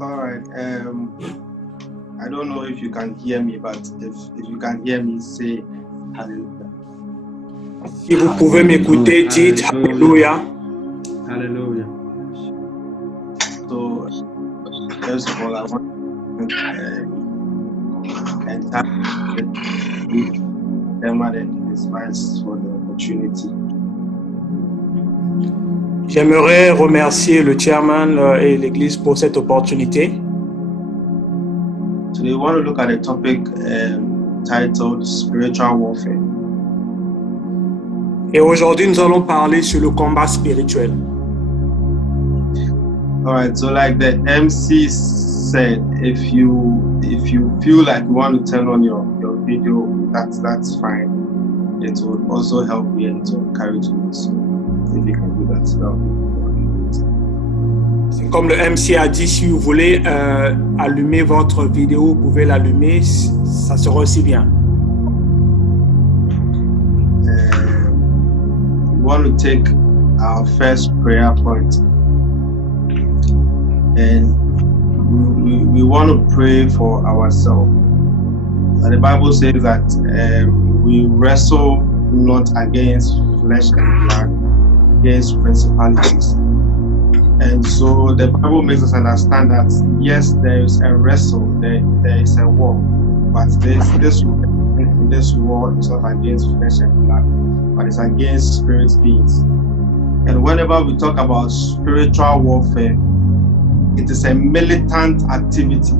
All right. I don't know if you can hear me, but if you can hear me, say hallelujah. Si vous pouvez m'écouter, dites Alléluia. Hallelujah. So, first of all, I want to thank and his vice for the opportunity. J'aimerais remercier le chairman et l'église pour cette opportunité. Today, we want to look at a topic titled Spiritual Warfare. Et aujourd'hui, nous allons parler sur le combat spirituel. All right, so like the MC said, if you feel like you want to turn on your video, that's fine. It will also help me and to encourage me. So if you can do that, that would be Comme le MC a dit, si vous voulez allumer votre vidéo, vous pouvez l'allumer, ça sera aussi bien. We want to take our first prayer point, and we want to pray for ourselves. And the Bible says that we wrestle not against flesh and blood, against principalities. And so the Bible makes us understand that yes, there is a wrestle, there is a war, but this war is not against flesh and blood, but it's against spirit beings. And whenever we talk about spiritual warfare, it is a militant activity.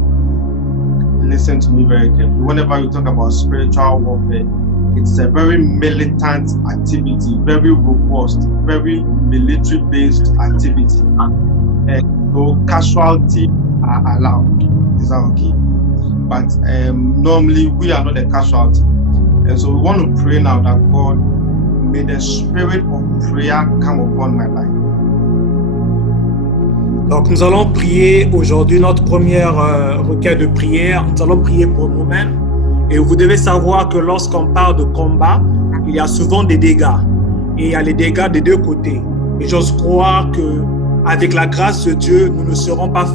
Listen to me very carefully. Whenever we talk about spiritual warfare, it's a very militant activity, very robust, very military-based activity. And no casualty are allowed. Is that okay? But normally we are not the casualty. And so we want to pray now that God, may the spirit of prayer come upon my life. Donc nous allons prier aujourd'hui notre première requête de prière. Nous allons prier pour nous-mêmes. Et vous devez savoir que lorsqu'on parle de combat, il y a souvent des dégâts. Et il y a les dégâts des deux côtés. Et j'ose croire qu'avec la grâce de Dieu, nous ne serons pas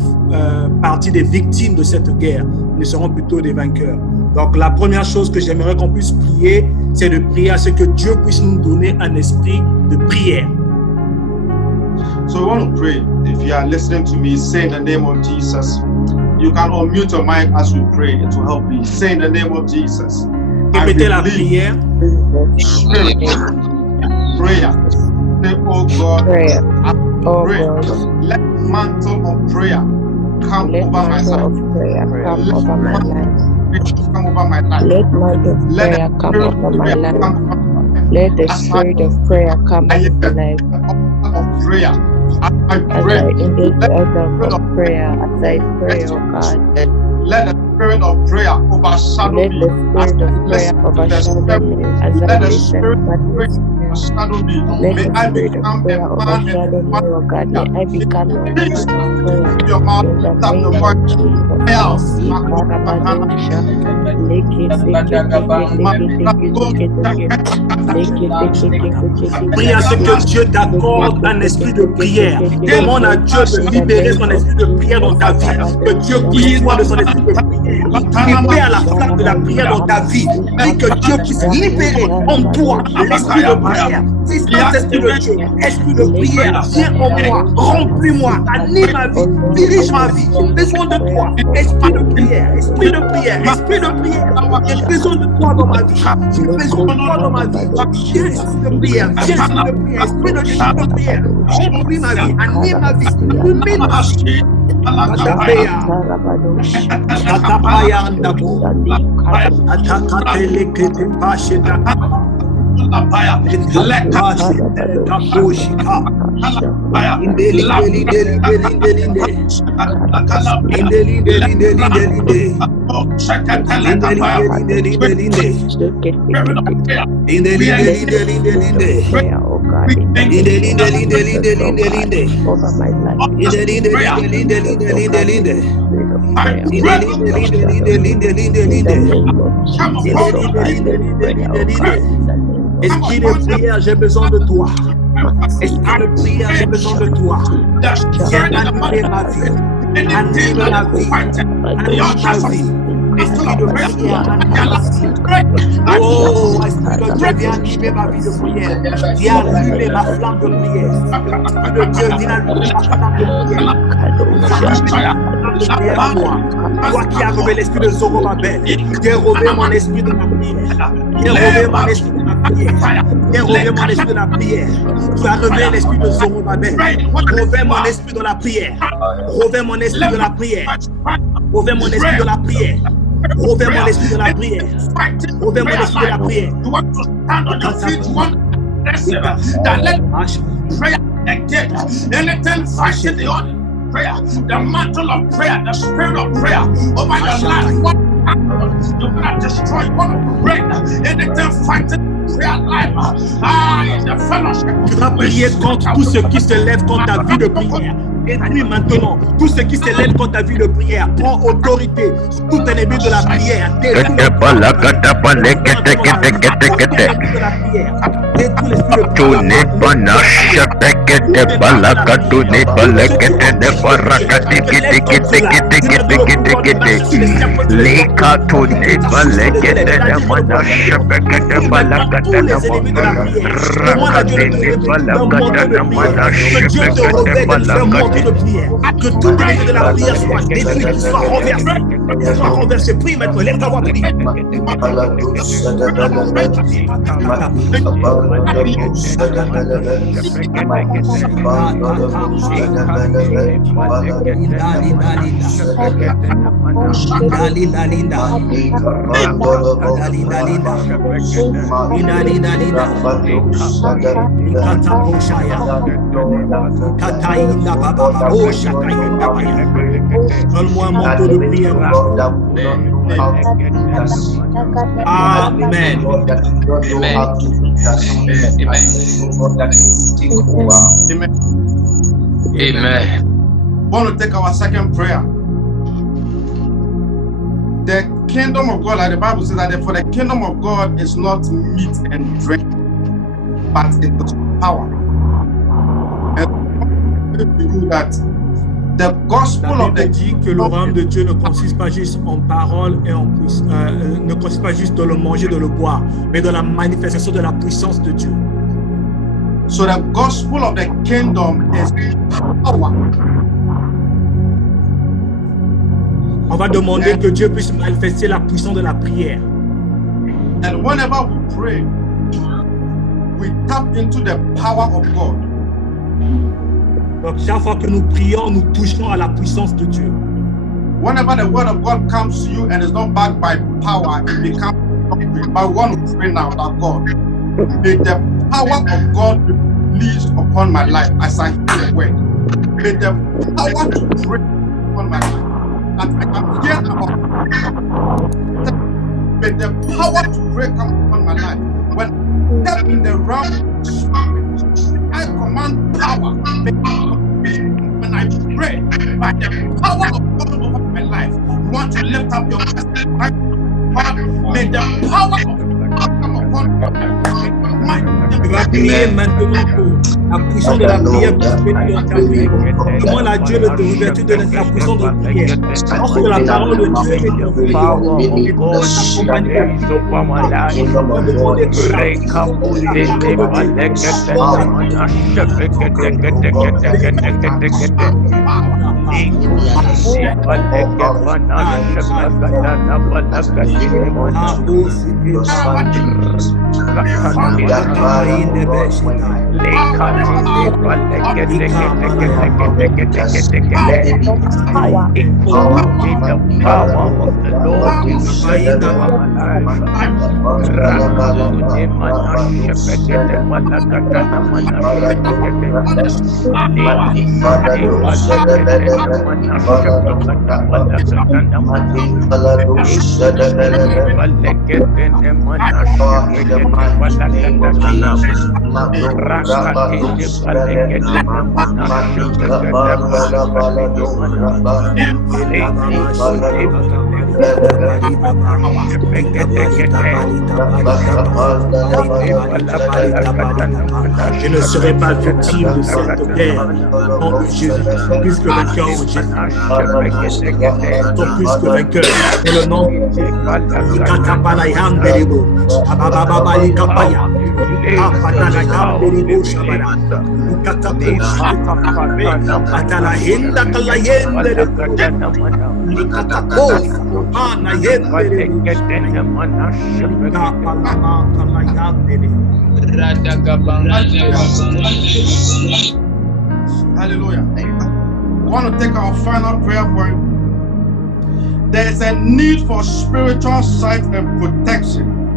partie des victimes de cette guerre. Nous serons plutôt des vainqueurs. Donc la première chose que j'aimerais qu'on puisse prier, c'est de prier à ce que Dieu puisse nous donner un esprit de prière. So we want to pray. If you are listening to me, say in the name of Jesus. You can unmute your mic as we pray. It will help me. Say in the name of Jesus. Répétez la prière. Prayer. Say, oh God, Prayer. Oh pray. God, Let the mantle of prayer come let over my mantle life. of prayer come Let over my life. come over my life. Let mantle of Let prayer the come spirit over of my prayer life. come over my life. Let the As I spirit of prayer come I over my am life. of prayer. As I As pray, I engage let the the altar spirit of of prayer, as I pray, oh God, let the spirit of prayer overshadow let me the as spirit I of prayer listen to the overshadow spirit. me as I Let the listen spirit to of what prayer is prayer. overshadow me. Let May the I spirit of become a prayer man and overshadow a me, woman oh of God. May prayer. I become a Jesus, woman of prayer. your mouth, In the lift up your name voice. of Jesus, Prayer. Masi Karabadosha, Leke Seke Teke Teke Teke Teke Teke, Leke Teke Teke Teke Prie à ce Teke, que Dieu Leke t'accorde un Teke esprit de Teke prière. Teke Teke Demande à Teke. Dieu de In the libérer name son of esprit de prière dans Jesus, ta vie. Que Dieu Karabadosha, puisse toi de son esprit de prière. Libère la flamme de la prière dans ta vie. Dis que Dieu puisse libérer en toi l'esprit de prière. Dis Saint-Esprit de Dieu, esprit de prière, viens en moi, remplis-moi, anime ma vie, Oh Lord, dirige let ma the vie. spirit of Besoin de prayer toi, fall esprit de upon me. prière, esprit de prière, esprit de prière. J'ai besoin de toi dans ma vie. J'ai besoin de toi dans ma vie. Viens, esprit de prière, viens, esprit de prière, esprit de prière. Remplis ma vie, anime ma vie, illumine ma vie. Katapea, Katapaya Ndabo, Atakatele Kete Pasheta, Etapashi, Taposhika, Indelinde, Let the spirit of prayer, oh God, in the name of Jesus, oh God, over my life, in the name of Jesus, oh God, let the spirit of prayer overshadow me. In the name of Jesus, oh God, let prayer, oh God, in the name of Esprit de Jesus. prière, j'ai besoin de toi. Esprit de prière, j'ai besoin de toi. Viens animer ma vie. anything Anime that la is vie. fighting the Anime ma altars of vie. Esprit of de prayer, prière, anime their ma life vie. break. I Oh, Esprit de Dieu, break. viens animer ma vie de prière. Viens allumer ma flamme de prière. Esprit de Dieu, viens allumer ma flamme de prière. Viens allumer ma flamme de prière en moi. Toi qui as relevé l'esprit de Zorobabel, viens relever mon esprit de la prière. Viens relever mon esprit de la prière. Viens relever mon esprit de la prière. Tu as relevé l'esprit de Zorobabel. Relevé mon esprit de la prière. Relevé mon esprit de la prière. Relevé mon esprit de la prière. Relevé mon esprit de la prière. Relevé mon esprit de la prière. You want to stand on your feet, you want to that let prayer engage. Anything fighting the other prayer, the mantle of prayer, the spirit of prayer over your life. You want to destroy, you want to break anything fighting prayer life. In the fellowship. Tu vas prier contre tout ce qui se lève contre ta vie de prière. Détruis maintenant tout ce qui s'élève contre ta vie de prière. Prends autorité sur tout ennemi de la prière. Détruis l'ennemi de la prière. Détruis l'esprit de tous les ennemis de la prière. Demande à Dieu de te revêtir d'un manteau de prière. Que Dieu te revête de ce manteau de prière. Que tout ennemi de la prière soit détruit, qu'il soit renversé. Qu'il soit renversé. Prie maintenant, lève ta voix, prie. Donne-moi un manteau de prière. Amen. Amen. We want to take our second prayer. The kingdom of God, like the Bible says, that for the kingdom of God is not meat and drink, but it is power. And that the gospel La of the Bible dit que le royaume de Dieu ne consiste pas juste en parole et en ne consiste pas juste de le manger, de le boire, mais de la manifestation de la puissance de Dieu. So the gospel of the kingdom is power. On va demander que Dieu puisse manifester la puissance de la prière. And whenever we pray, we tap into the power of God. Donc chaque fois que nous prions, nous touchons à la puissance de Dieu. Whenever the word of God comes to you and is not backed by power, it becomes something. But we want to pray now that God, may the power of God be released upon my life as I hear the word. May the power to pray upon my life. That I can hear about. May the power to pray come upon my life. When I step in the realm of the spirit, I command power. When I pray by the power of God over my life, you want to lift up your voice. May the power of God come upon my life. Tu vas prier maintenant pour la puissance de la prière puisse venir dans ta vie. Demande à Dieu de te revêtir de la puissance de la prière. Lorsque la parole de Dieu est en vie, et Dieu t'accompagne Je ne serai pas victime de cette guerre. Au nom de Jésus, je suis plus que vainqueur en Jésus. Je suis plus que vainqueur. Et le nom de Jésus. Hallelujah. We want to take our final prayer point. There is a need for spiritual sight and protection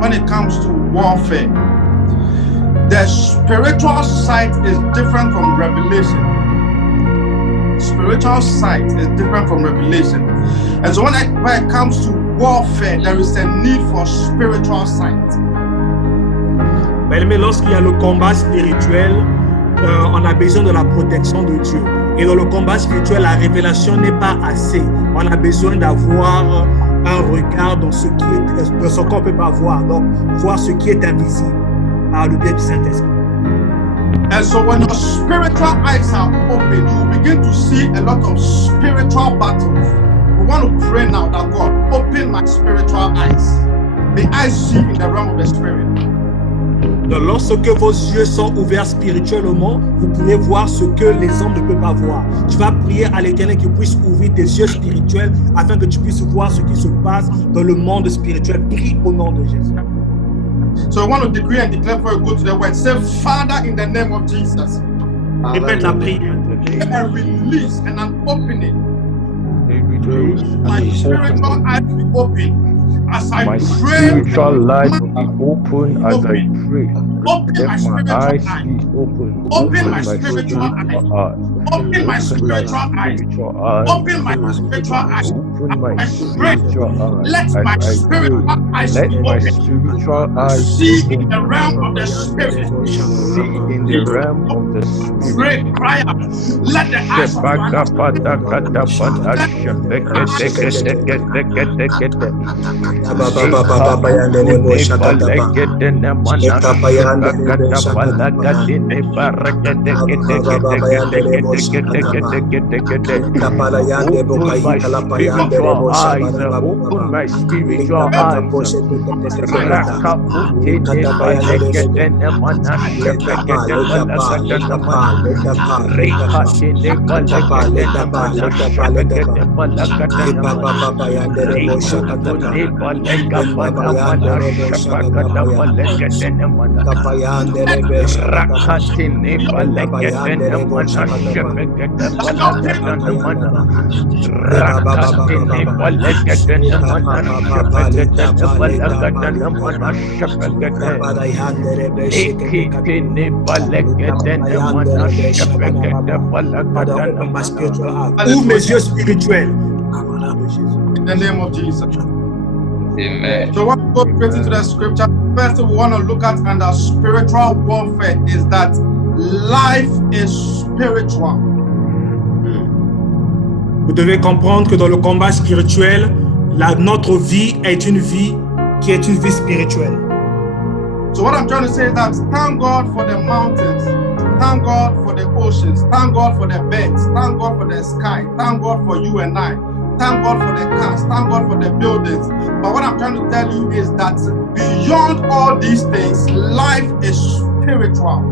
when it comes to warfare. The spiritual sight is different from revelation. Spiritual sight is different from revelation. And so when it comes to warfare, there is a need for spiritual sight. Mais lorsqu'il y a le combat spirituel, on a besoin de la protection de Dieu. Et dans le combat spirituel, la révélation n'est pas assez. On a besoin d'avoir un regard dans ce qui est, dans ce qu'on ne peut pas voir. Donc, voir ce qui est invisible par le biais du Saint-Esprit. And so when your spiritual eyes are open, you will begin to see a lot of spiritual battles. We want to pray now that God open my spiritual eyes. May I see in the realm of the spirit. Donc, lorsque vos yeux sont ouverts spirituellement, vous pouvez voir ce que les hommes ne peuvent pas voir. Tu vas prier à l'Éternel qu'il puisse ouvrir tes yeux spirituels afin que tu puisses voir ce qui se passe dans le monde spirituel. Prie au nom de Jésus. So I want to decree and declare before you go to the word. Say, Father, in the name of Jesus. Répète la prière. A release and an opening. My spiritual eyes be open. As I My pray, spiritual life will be open as I pray. open Let my my spiritual eyes eyes. be open. Open my spiritual eyes. Open my spiritual eyes. Open my spiritual eyes. Open my I pray. spiritual eyes. Let As my I pray. spiritual eyes Let be my open. spiritual eyes See be in the open. realm of the spirit. See in the realm of the spirit. Pray, cry out. Let the eyes of your Open my spiritual eyes. Ouvre mes yeux spirituels. In the name of Jesus. Amen. So when we go straight into the scripture, first thing we want to look at under spiritual warfare is that life is spiritual. Vous devez comprendre que dans le combat spirituel, notre vie est une vie qui est une vie spirituelle. So what I'm trying to say is that thank God for the mountains, thank God for the oceans, thank God for the birds, thank God for the sky, thank God for you and I, thank God for the cars, thank God for the buildings. But what I'm trying to tell you is that beyond all these things, life is spiritual.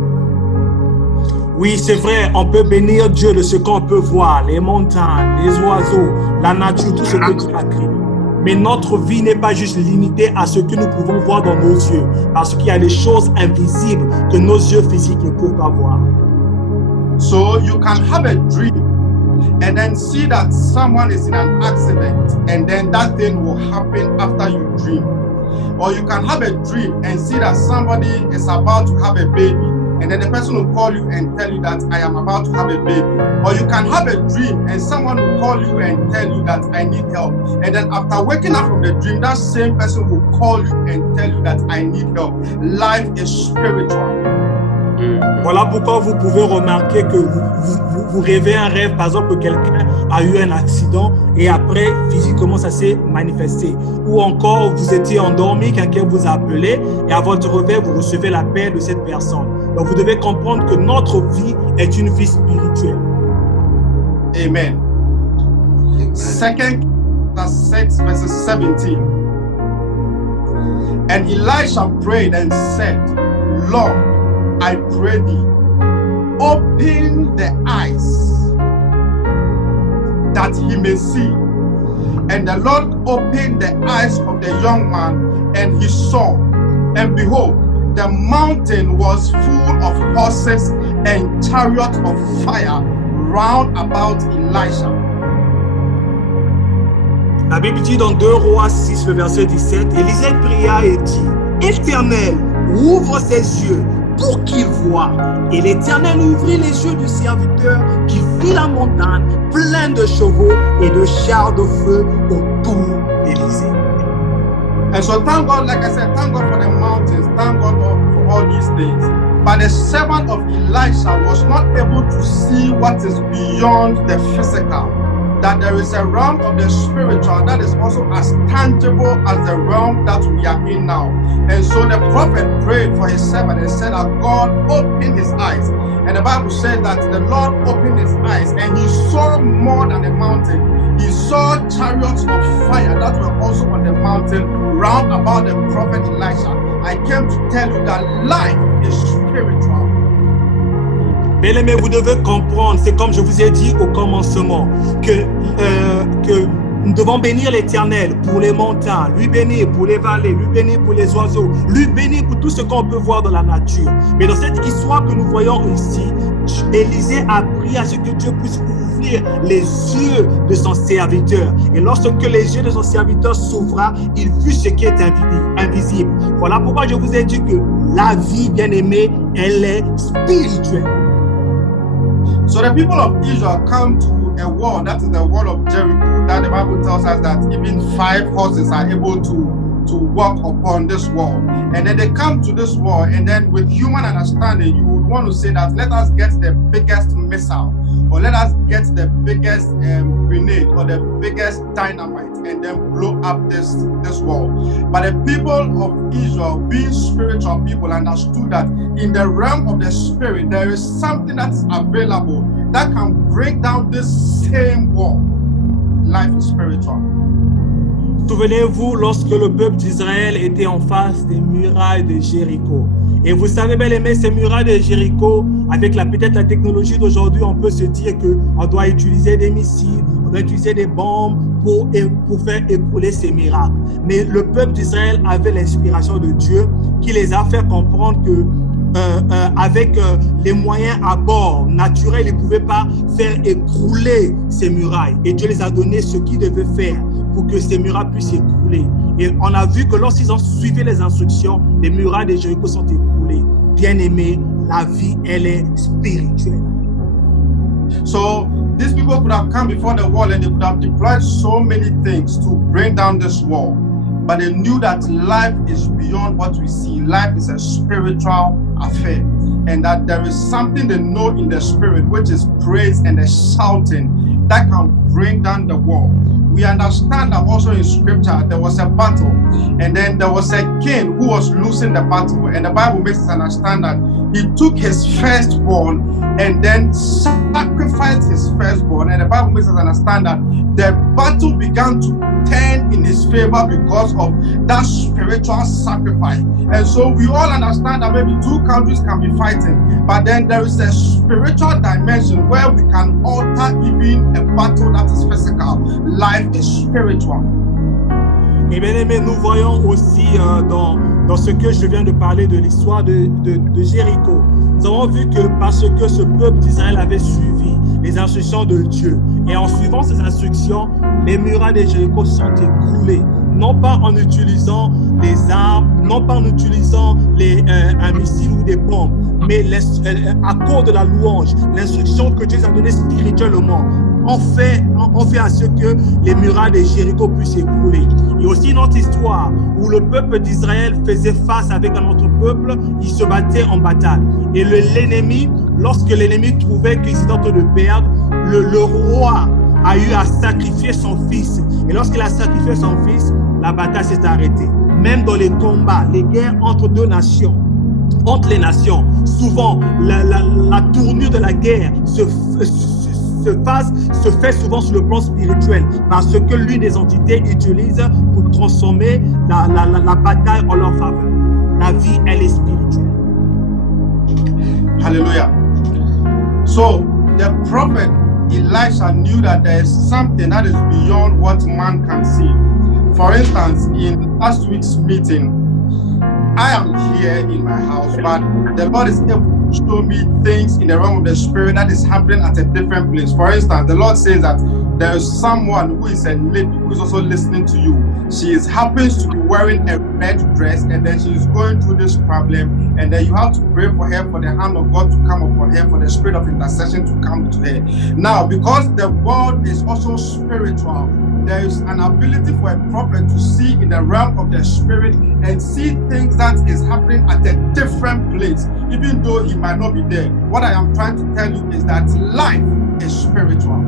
Oui, c'est vrai, on peut bénir Dieu de ce qu'on peut voir, les montagnes, les oiseaux, la nature, tout ce que Dieu a créé. Mais notre vie n'est pas juste limitée à ce que nous pouvons voir dans nos yeux, parce qu'il y a des choses invisibles que nos yeux physiques ne peuvent pas voir. So you can have a dream and then see that someone is in an accident and then that thing will happen after you dream. Or you can have a dream and see that somebody is about to have a baby and then the person will call you and tell you that I am about to have a baby. Or you can have a dream and someone will call you and tell you that I need help. And then after waking up from the dream, that same person will call you and tell you that I need help. Life is spiritual. Voilà pourquoi vous pouvez remarquer que vous rêvez un rêve, par exemple, que quelqu'un a eu un accident et après, physiquement, ça s'est manifesté. Ou encore, vous étiez endormi, quelqu'un vous a appelé et à votre réveil, vous recevez l'appel de cette personne. Donc, vous devez comprendre que notre vie est une vie spirituelle. Amen. 2 6 verses 17. And Elisha prayed and said, Lord, I pray thee, open the eyes that he may see. And the Lord opened the eyes of the young man, and he saw. And behold, the mountain was full of horses and chariots of fire round about Elisha. La Bible dit dans 2 Rois 6, le verset 17, Élisée pria et dit, Éternel, ouvre ses yeux pour qu'il voie. Et l'Éternel ouvrit les yeux du serviteur qui vit la montagne pleine de chevaux et de chars de feu autour d'Élisée. And so thank God, like I said, thank God for the mountains, thank God for all these things. But the servant of Elisha was not able to see what is beyond the physical. That there is a realm of the spiritual that is also as tangible as the realm that we are in now. And so the prophet prayed for his servant and said that God opened his eyes. And the Bible said that the Lord opened his eyes and he saw more than a mountain. He saw chariots of fire that were also on the mountain round about the prophet Elisha. I came to tell you that life is spiritual. Bien-aimés, vous devez comprendre, c'est comme je vous ai dit au commencement, que nous devons bénir l'Éternel pour les montagnes, lui bénir pour les vallées, lui bénir pour les oiseaux, lui bénir pour tout ce qu'on peut voir dans la nature. Mais dans cette histoire que nous voyons ici, Élisée a prié à ce que Dieu puisse ouvrir les yeux de son serviteur. Et lorsque les yeux de son serviteur s'ouvra, il vit ce qui est invisible. Voilà pourquoi je vous ai dit que la vie, bien-aimée, elle est spirituelle. So the people of Israel come to a wall, that is the wall of Jericho, that the Bible tells us that even 5 horses are able to walk upon this wall. And then they come to this wall, and then with human understanding, you would want to say that let us get the biggest missile, or let us get the biggest grenade, or the biggest dynamite, and then blow up this wall. But the people of Israel, being spiritual people, understood that in the realm of the spirit, there is something that is available that can break down this same wall. Life is spiritual. Souvenez-vous lorsque le peuple d'Israël était en face des murailles de Jéricho. Et vous savez, bien aimé, ces murailles de Jéricho, avec peut-être la technologie d'aujourd'hui, on peut se dire qu'on doit utiliser des missiles, on doit utiliser des bombes pour faire écrouler ces miracles. Mais le peuple d'Israël avait l'inspiration de Dieu qui les a fait comprendre que avec les moyens à bord naturels, ils ne pouvaient pas faire écrouler ces murailles. Et Dieu les a donné ce qu'ils devaient faire pour que ces murailles puissent s'écrouler. Et on a vu que lorsqu'ils ont suivi les instructions, les murailles de Jéricho sont écroulées. Bien-aimés, la vie, elle est spirituelle. So these people could have come before the wall and they could have deployed so many things to bring down this wall. But they knew that life is beyond what we see. Life is a spiritual affair. And that there is something they know in the spirit, which is praise and the shouting that can bring down the wall. We understand that also in scripture there was a battle, and then there was a king who was losing the battle, and the Bible makes us understand that he took his firstborn and then sacrificed his firstborn, and the Bible makes us understand that the battle began to turn in his favor because of that spiritual sacrifice. And so we all understand that maybe 2 countries can be fighting, but then there is a spiritual dimension where we can alter even a battle that is physical. Life is spiritual. Et bien aimé, nous voyons aussi dans ce que je viens de parler de l'histoire de Jéricho. Nous avons vu que parce que ce peuple d'Israël avait suivi les instructions de Dieu, et en suivant ces instructions, les murailles de Jéricho sont écroulées. Non pas en utilisant des armes, non pas en utilisant un missile ou des bombes, mais à cause de la louange, l'instruction que Dieu a donnée spirituellement. ont fait à ce que les murailles de Jéricho puissent s'écrouler. Il y a aussi une autre histoire où le peuple d'Israël faisait face avec un autre peuple, ils se battaient en bataille. Et l'ennemi, lorsque l'ennemi trouvait qu'ils étaient en train de perdre, le roi a eu à sacrifier son fils. Et lorsqu'il a sacrifié son fils, la bataille s'est arrêtée. Même dans les combats, les guerres entre deux nations, entre les nations, souvent la tournure de la guerre se fait souvent sur le plan spirituel, parce que l'une des entités utilise pour transformer la bataille en leur faveur. La vie, elle est spirituelle. Hallelujah. So the prophet Elisha knew that there is something that is beyond what man can see. For instance, in last week's meeting, I am here in my house, but the Lord is able to show me things in the realm of the spirit that is happening at a different place. For instance, the Lord says that there is someone who is a lady who is also listening to you. She happens to be wearing a red dress, and then she is going through this problem, and then you have to pray for her, for the hand of God to come upon her, for the spirit of intercession to come to her. Now, because the world is also spiritual, there is an ability for a prophet to see in the realm of the spirit and see things that is happening at a different place, even though he might not be there. What I am trying to tell you is that life is spiritual.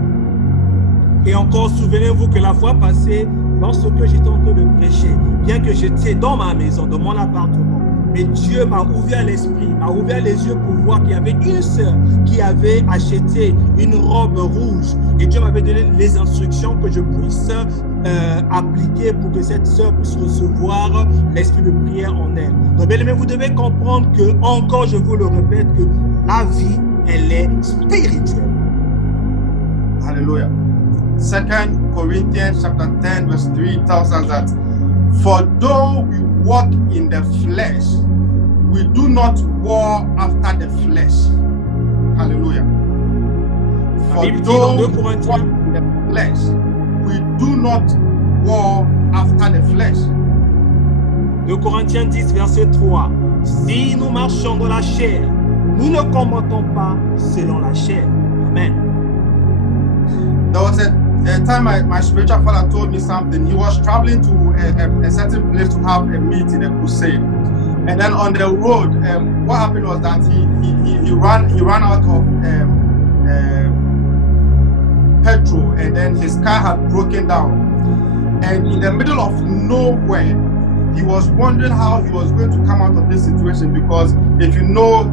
Et encore, souvenez-vous que la fois passée, lorsque j'étais en train de prêcher, bien que j'étais dans ma maison, dans mon appartement, mais Dieu m'a ouvert l'esprit, m'a ouvert les yeux pour voir qu'il y avait une sœur qui avait acheté une robe rouge. Et Dieu m'avait donné les instructions que je puisse appliquer pour que cette sœur puisse recevoir l'esprit de prière en elle. Donc, bien aimé, vous devez comprendre que, encore je vous le répète, que la vie, elle est spirituelle. Hallelujah. 2 Corinthians chapter 10 verse 3 tells us that, for though we walk in the flesh, we do not war after the flesh. Hallelujah. For though we walk in the flesh, we do not war after the flesh. 2 Corinthiens 10 verset 3. Si nous marchons dans la chair, nous ne combattons pas selon la chair. Amen. There was a time my spiritual father told me something. He was traveling to a certain place to have a meeting, a crusade. And then on the road, what happened was that he ran out of petrol, and then his car had broken down. And in the middle of nowhere, he was wondering how he was going to come out of this situation, because if you know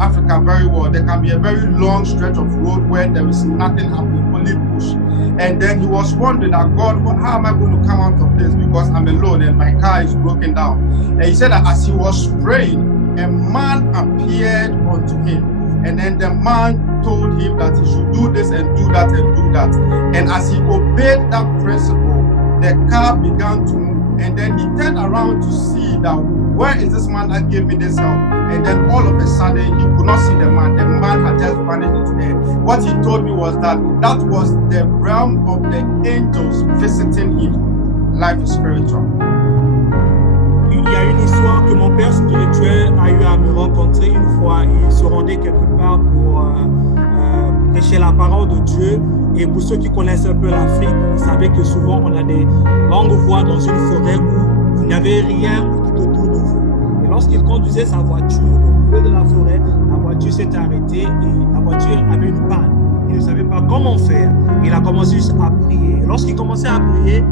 Africa very well, there can be a very long stretch of road where there is nothing happening, only bush. And then he was wondering that, God, how am I going to come out of this, because I'm alone and my car is broken down. And he said that as he was praying, a man appeared unto him, and then the man told him that he should do this and do that and do that. And as he obeyed that principle, the car began to move. And then he turned around to see that, where is this man that gave me this help? And then all of a sudden, he could not see the man. The man had just vanished into the air. What he told me was that that was the realm of the angels visiting him. Life is spiritual. Il y a une histoire que mon père spirituel a eu à me rencontrer une fois. Il se rendait quelque part pour prêcher la parole de Dieu. Et pour ceux qui connaissent un peu l'Afrique, vous savez que souvent on a des longues voies dans une forêt où il n'y avait rien tout autour de vous. Et lorsqu'il conduisait sa voiture au milieu de la forêt, la voiture s'est arrêtée et la voiture avait une panne. Il ne savait pas comment faire. Il a commencé juste à prier. Et lorsqu'il commençait à prier,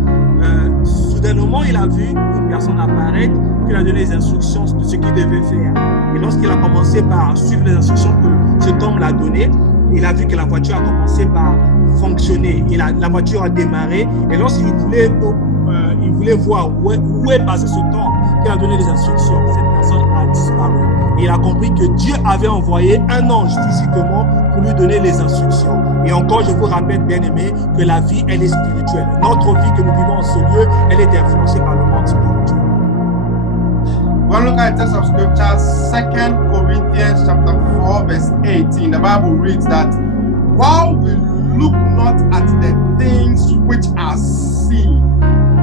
soudainement il a vu une personne apparaître qui lui a donné les instructions de ce qu'il devait faire. Et lorsqu'il a commencé par suivre les instructions que cet homme l'a données, il a vu que la voiture a commencé par fonctionner. La voiture a démarré, et lorsqu'il voulait voir où est passé ce temps qu'il a donné les instructions, cette personne a disparu. Et il a compris que Dieu avait envoyé un ange physiquement pour lui donner les instructions. Et encore, je vous rappelle, bien aimé, que la vie, elle est spirituelle. Notre vie que nous vivons en ce lieu, elle est influencée par le monde spirituel. When we look at the text of scripture, 2 Corinthians chapter 4 verse 18, the Bible reads that, while we look not at the things which are seen,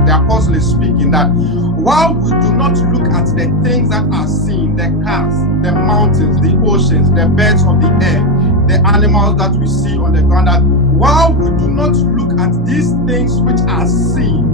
the apostle is speaking that, while we do not look at the things that are seen, the cars, the mountains, the oceans, the birds of the air, the animals that we see on the ground, that while we do not look at these things which are seen,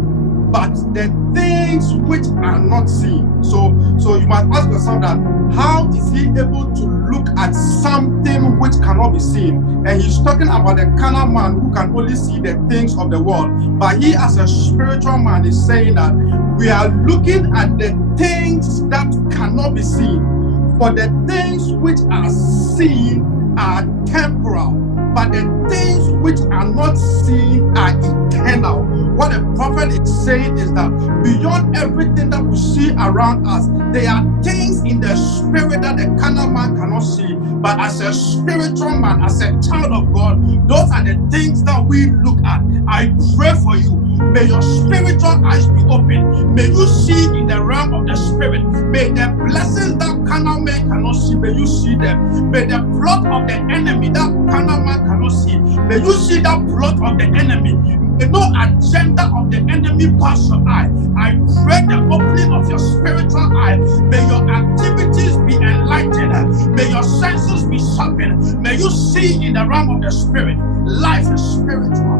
but the things which are not seen. So you must ask yourself that, how is he able to look at something which cannot be seen? And he's talking about the carnal man who can only see the things of the world. But he, as a spiritual man, is saying that we are looking at the things that cannot be seen. For the things which are seen are temporal, but the things which are not seen are eternal. What the prophet is saying is that beyond everything that we see around us, there are things in the spirit that the carnal man cannot see. But as a spiritual man, as a child of God, those are the things that we look at. I pray for you. May your spiritual eyes be open. May you see in the realm of the spirit. May the blessings that carnal man cannot see, may you see them. May the plot of the enemy that carnal man cannot see, may you see that plot of the enemy. May no agenda of the enemy pass your eye. I pray the opening of your spiritual eye. May your activities be enlightened. May your senses be sharpened. May you see in the realm of the spirit. Life is spiritual.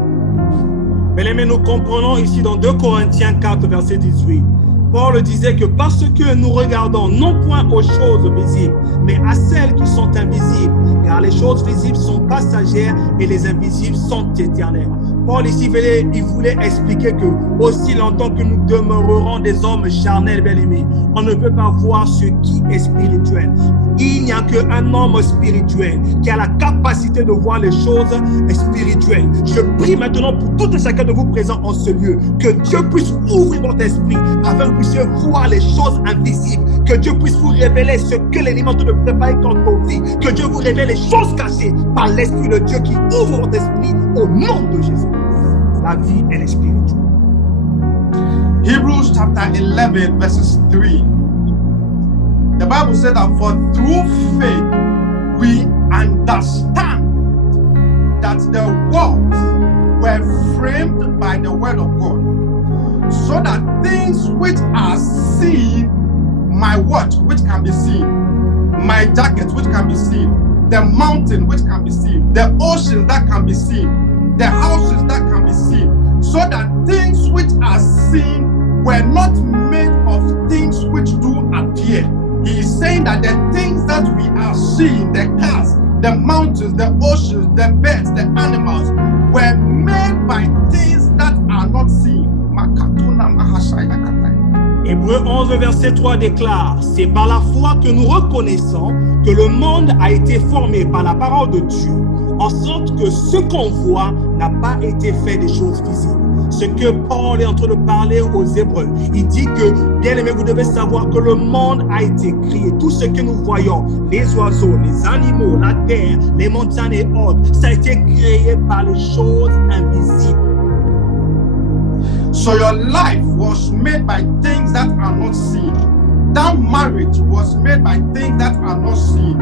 Bien-aimés, nous comprenons ici dans 2 Corinthiens 4, verset 18. Paul disait que parce que nous regardons non point aux choses visibles, mais à celles qui sont invisibles, car les choses visibles sont passagères et les invisibles sont éternelles. Paul ici, il voulait expliquer que aussi longtemps que nous demeurerons des hommes charnels, bien-aimés, on ne peut pas voir ce qui est spirituel. Il n'y a qu'un homme spirituel qui a la capacité de voir les choses spirituelles. Je prie maintenant pour tout et chacun de vous présents en ce lieu, que Dieu puisse ouvrir votre esprit afin que vous puissiez voir les choses invisibles, que Dieu puisse vous révéler ce que l'ennemi est en train de préparer contre vos vies, que Dieu vous révèle les choses cachées par l'Esprit de Dieu qui ouvre votre esprit au nom de Jésus. La vie, elle est spirituelle. Hebrews chapter 11 verses 3. The Bible said that for through faith we understand that the worlds were framed by the word of God, so that things which are seen, my watch which can be seen, my jacket which can be seen, the mountain which can be seen, the oceans that can be seen, the houses that can be seen, so that things which are seen were not made of things which do appear. He is saying that the things that we are seeing, the cars, the mountains, the oceans, the birds, the animals, were made by things that are not seen. Hébreux 11, verset 3 déclare: c'est par la foi que nous reconnaissons que le monde a été formé par la parole de Dieu, en sorte que ce qu'on voit n'a pas été fait des choses visibles. Ce que Paul est en train de parler aux Hébreux, il dit que, bien aimé, vous devez savoir que le monde a été créé. Tout ce que nous voyons, les oiseaux, les animaux, la terre, les montagnes et autres, ça a été créé par les choses invisibles. So your life was made by things that are not seen. That marriage was made by things that are not seen.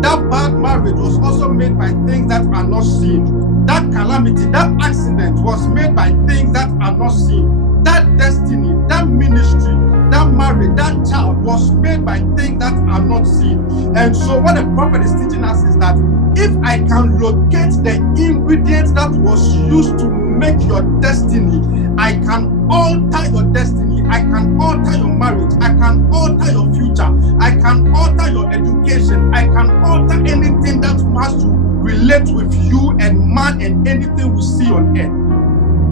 That bad marriage was also made by things that are not seen. That calamity, that accident was made by things that are not seen. That destiny, that ministry, that marriage, that child was made by things that are not seen. And so what the prophet is teaching us is that if I can locate the ingredients that was used to make your destiny, I can alter your destiny. I can alter your marriage. I can alter your future. I can alter your education. I can alter anything that has to relate with you and man and anything we see on earth.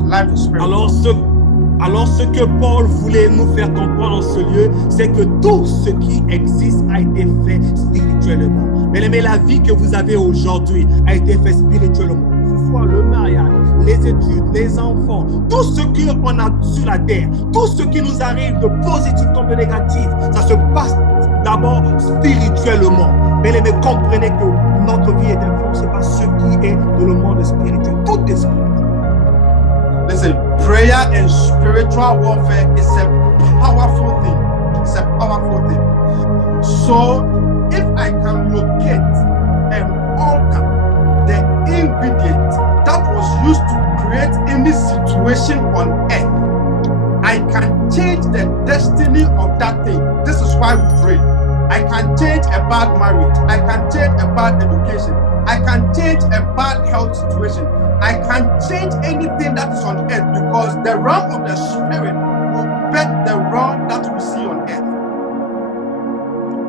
Life is spiritual. Alors ce que Paul voulait nous faire comprendre en ce lieu, c'est que tout ce qui existe a été fait spirituellement. Mais la vie que vous avez aujourd'hui a été fait spirituellement. Que ce soit le mariage, les études, les enfants, tout ce qu'on a sur la terre, tout ce qui nous arrive de positif comme de négatif, ça se passe d'abord spirituellement. Mais comprenez que notre vie est influencée par ce qui est dans le monde spirituel. Tout est spirituel. Listen, prayer and spiritual warfare is a powerful thing. It's a powerful thing. So, if I can locate and alter the ingredient that was used to create any situation on earth, I can change the destiny of that thing. This is why we pray. I can change a bad marriage. I can change a bad education. I can change a bad health situation. I can change anything that is on earth because the realm of the spirit will bet the realm that we see on earth.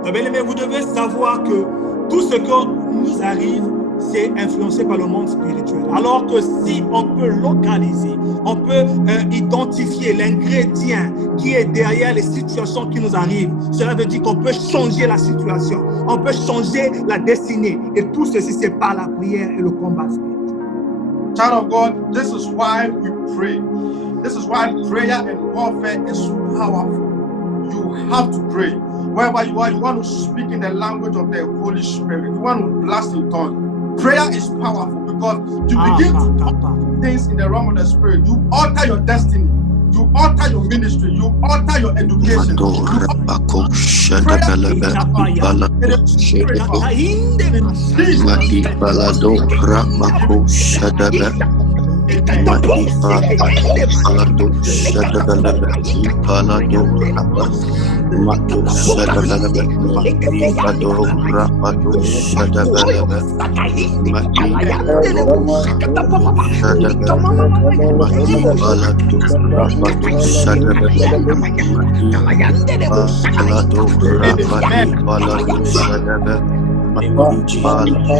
Mais vous devez savoir que tout ce qui nous arrive, c'est influencé par le monde spirituel. Alors que si on peut localiser, on peut identifier l'ingrédient qui est derrière les situations qui nous arrivent, cela veut dire qu'on peut changer la situation, on peut changer la destinée. Et tout ceci, c'est par la prière et le combat spirituel. Child of God, this is why we pray. This is why prayer and warfare is powerful. You have to pray. Wherever you are, you want to speak in the language of the Holy Spirit. You want to blast in tongues. Prayer is powerful because you begin to alter things in the realm of the spirit. You alter your destiny. You alter your ministry. You alter your education.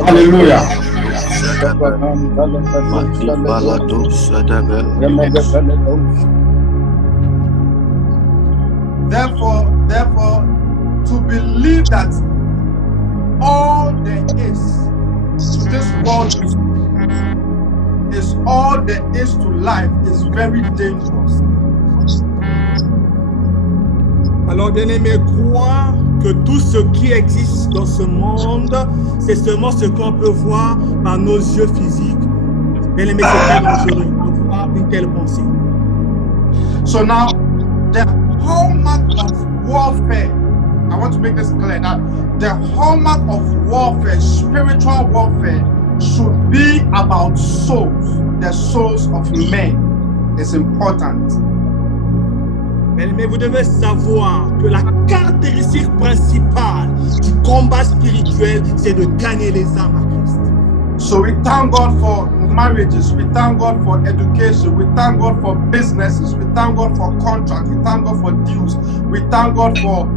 Hallelujah. Therefore, to believe that all there is to this world is all there is to life is very dangerous. Alors, bien-aimé, croire que tout ce qui existe dans ce monde, c'est seulement ce qu'on peut voir par nos yeux physiques. Bien-aimé, c'est très dangereux de croire une telle pensée. So now, the hallmark of warfare, I want to make this clear, that the hallmark of warfare, spiritual warfare, should be about souls, the souls of men. It's important. Mais vous devez savoir que la caractéristique principale du combat spirituel, c'est de gagner les âmes à Christ. So we thank God for marriages, we thank God for education, we thank God for businesses, we thank God for contracts, we thank God for deals, we thank God for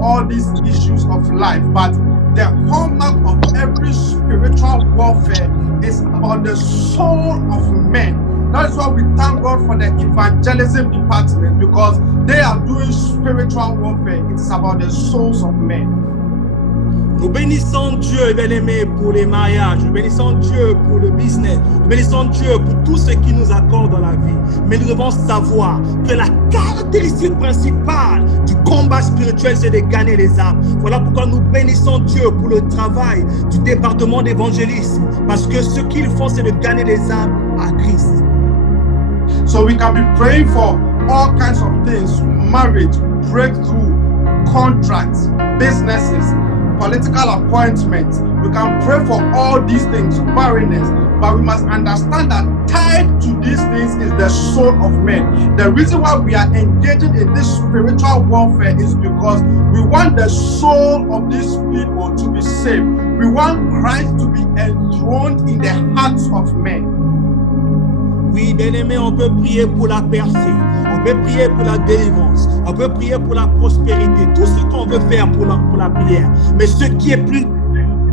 all these issues of life. But the hallmark of every spiritual warfare is about the soul of men. That is why we thank God for the evangelism department, because they are doing spiritual warfare. It is about the souls of men. Nous bénissons Dieu, bien-aimé, pour les mariages. Nous bénissons Dieu pour le business. Nous bénissons Dieu pour tout ce qu'il nous accorde dans la vie. Mais nous devons savoir que la caractéristique principale du combat spirituel, c'est de gagner les âmes. Voilà pourquoi nous bénissons Dieu pour le travail du département d'évangélisme. Parce que ce qu'ils font, c'est de gagner les âmes à Christ. So we can be praying for all kinds of things: marriage, breakthrough, contracts, businesses, political appointments. We can pray for all these things, barrenness, but we must understand that tied to these things is the soul of men. The reason why we are engaging in this spiritual warfare is because we want the soul of these people to be saved. We want Christ to be enthroned in the hearts of men. Oui, bien-aimé, on peut prier pour la percée, on peut prier pour la délivrance, on peut prier pour la prospérité, tout ce qu'on veut faire pour la prière. Mais ce qui est plus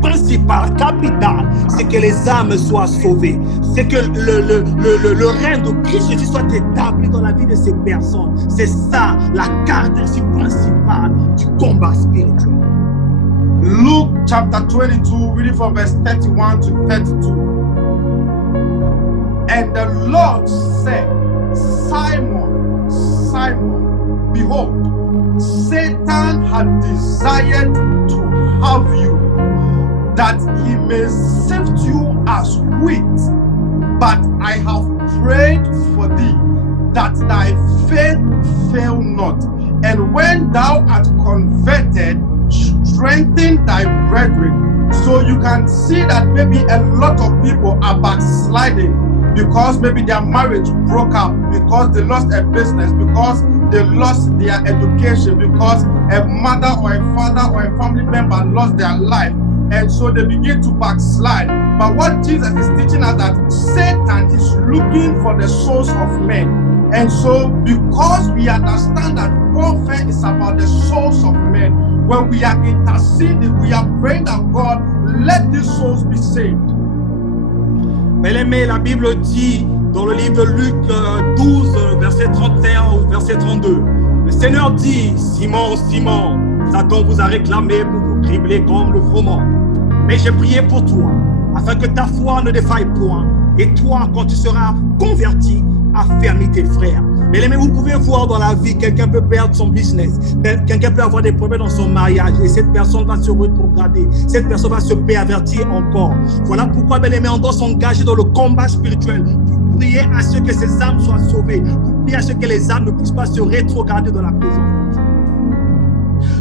principal, capital, c'est que les âmes soient sauvées. C'est que le règne de Christ Jésus soit établi dans la vie de ces personnes. C'est ça la caractéristique principale du combat spirituel. Luke chapter 22, reading from verse 31 to 32. And the Lord said, Simon, Simon, behold, Satan had desired to have you, that he may sift you as wheat. But I have prayed for thee, that thy faith fail not. And when thou art converted, strengthen thy brethren. So you can see that maybe a lot of people are backsliding because maybe their marriage broke up, because they lost a business, because they lost their education, because a mother or a father or a family member lost their life. and so they begin to backslide. But what Jesus is teaching us that Satan is looking for the souls of men. And so because we understand that warfare is about the souls of men, when we are interceding, we are praying that God, let these souls be saved. Bien-aimé, la Bible dit dans le livre de Luc 12, verset 31 ou verset 32, le Seigneur dit, Simon, Simon, Satan vous a réclamé pour vous cribler comme le froment. Mais j'ai prié pour toi, afin que ta foi ne défaille point, et toi, quand tu seras converti, affermis tes frères. Mais vous pouvez voir dans la vie, quelqu'un peut perdre son business, quelqu'un peut avoir des problèmes dans son mariage, et cette personne va se rétrograder, cette personne va se pervertir encore. Voilà pourquoi, bien-aimé, on doit s'engager dans le combat spirituel, pour prier à ce que ces âmes soient sauvées, pour prier à ce que les âmes ne puissent pas se rétrograder dans la présence.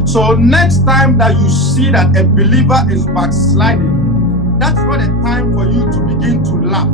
So next time that you see that a believer is backsliding, that's not a time for you to begin to laugh.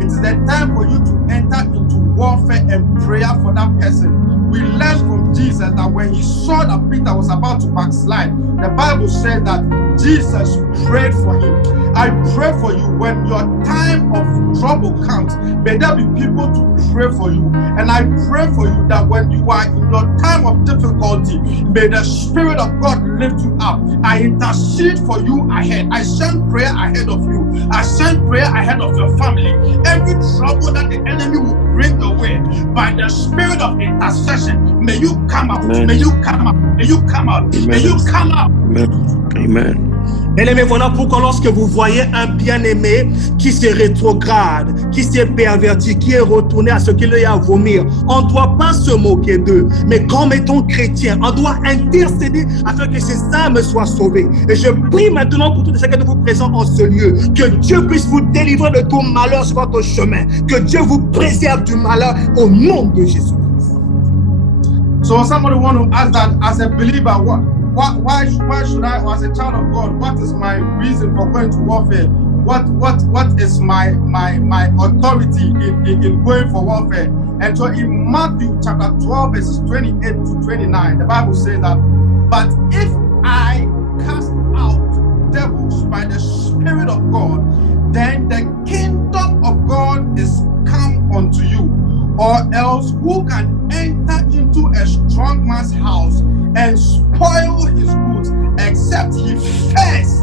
It is the time for you to enter into warfare and prayer for that person. We learned from Jesus that when he saw that Peter was about to backslide, the Bible said that Jesus prayed for him. I pray for you when your time of trouble comes, may there be people to pray for you. And I pray for you that when you are in your time of difficulty, may the Spirit of God lift you up. I intercede for you ahead. I send prayer ahead of you. I send prayer ahead of your family. Every trouble that the enemy will bring your way, by the spirit of intercession, may you come out. Amen. May you come out. May you come out. Amen. May you come out. Amen. Amen. Bien-aimé, voilà pourquoi lorsque vous voyez un bien-aimé qui se rétrograde, qui s'est perverti, qui est retourné à ce qu'il y a à vomir, on ne doit pas se moquer d'eux. Mais comme étant chrétien, on doit intercéder afin que ces âmes soient sauvées. Et je prie maintenant pour tous chacun de vous présents en ce lieu, que Dieu puisse vous délivrer de tout malheur sur votre chemin, que Dieu vous préserve du malheur au nom de Jésus-Christ. So somebody want to ask that as a believer, why should I, or as a child of God, what is my reason for going to warfare? What is my authority in going for warfare? And so in Matthew chapter 12, verses 28 to 29, the Bible says that, but if I cast out devils by the Spirit of God, then the kingdom of God is come unto you. Or else who can enter into a strong man's house and spoil his goods, except he first,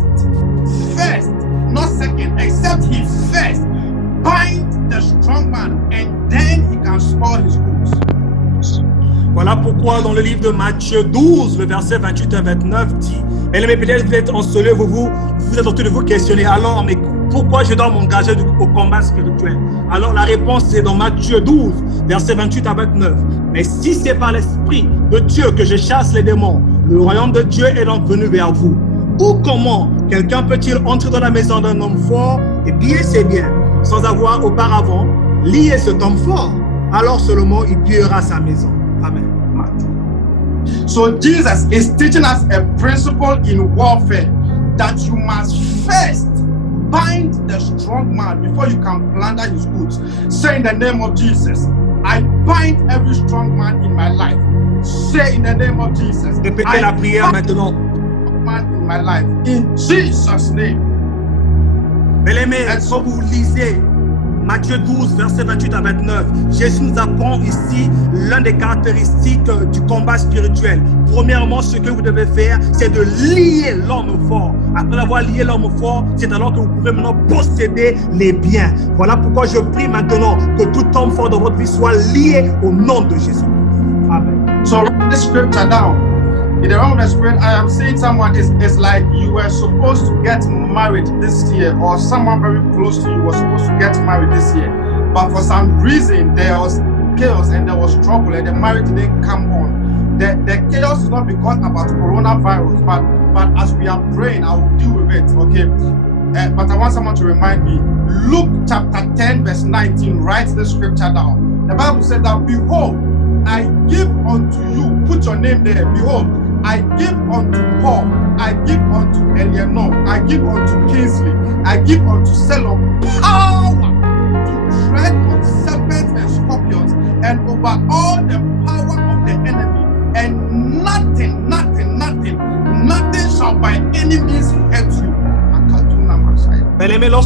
not second, except he first bind the strong man, and then he can spoil his goods. Voilà pourquoi dans le livre de Matthieu 12, le verset 28 à 29 dit, et peut-être vous êtes en ce lieu, vous êtes en train de vous questionner, alors mais pourquoi je dois m'engager au combat spirituel? Alors la réponse est dans Matthieu 12, verset 28 à 29. Mais si c'est par l'Esprit de Dieu que je chasse les démons, le royaume de Dieu est donc venu vers vous. Ou comment quelqu'un peut-il entrer dans la maison d'un homme fort et piller ses biens sans avoir auparavant lié cet homme fort? Alors seulement il pillera sa maison. Amen. So Jesus is teaching us a principle in warfare that you must first bind the strong man before you can plunder his goods. Say in the name of Jesus, I bind every strong man in my life. Say in the name of Jesus, Répétez la prière maintenant. man in my life. In Jesus' name. Bien-aimé, quand vous lisez Matthieu 12, verset 28 à 29, Jésus nous apprend ici l'un des caractéristiques du combat spirituel. Premièrement, ce que vous devez faire, c'est de lier l'homme fort. Après avoir lié l'homme fort, c'est alors que vous pouvez maintenant posséder les biens. Voilà pourquoi je prie maintenant que tout homme fort dans votre vie soit lié au nom de Jésus. Amen. So write this scripture down. In the realm of the spirit, I am seeing someone is like you were supposed to get married this year, or someone very close to you was supposed to get married this year. But for some reason, there was chaos and there was trouble and the marriage didn't come on. The chaos is not because about coronavirus, but as we are praying, I will deal with it, okay? But I want someone to remind me, Luke chapter 10, verse 19, write the scripture down. The Bible said that, behold, I give unto you, put your name there, behold, I give unto Paul, I give unto Eleanor, I give unto Kingsley, I give unto Selon power to tread on serpents and scorpions and over all the power of the enemy, and nothing shall by any means hurt you.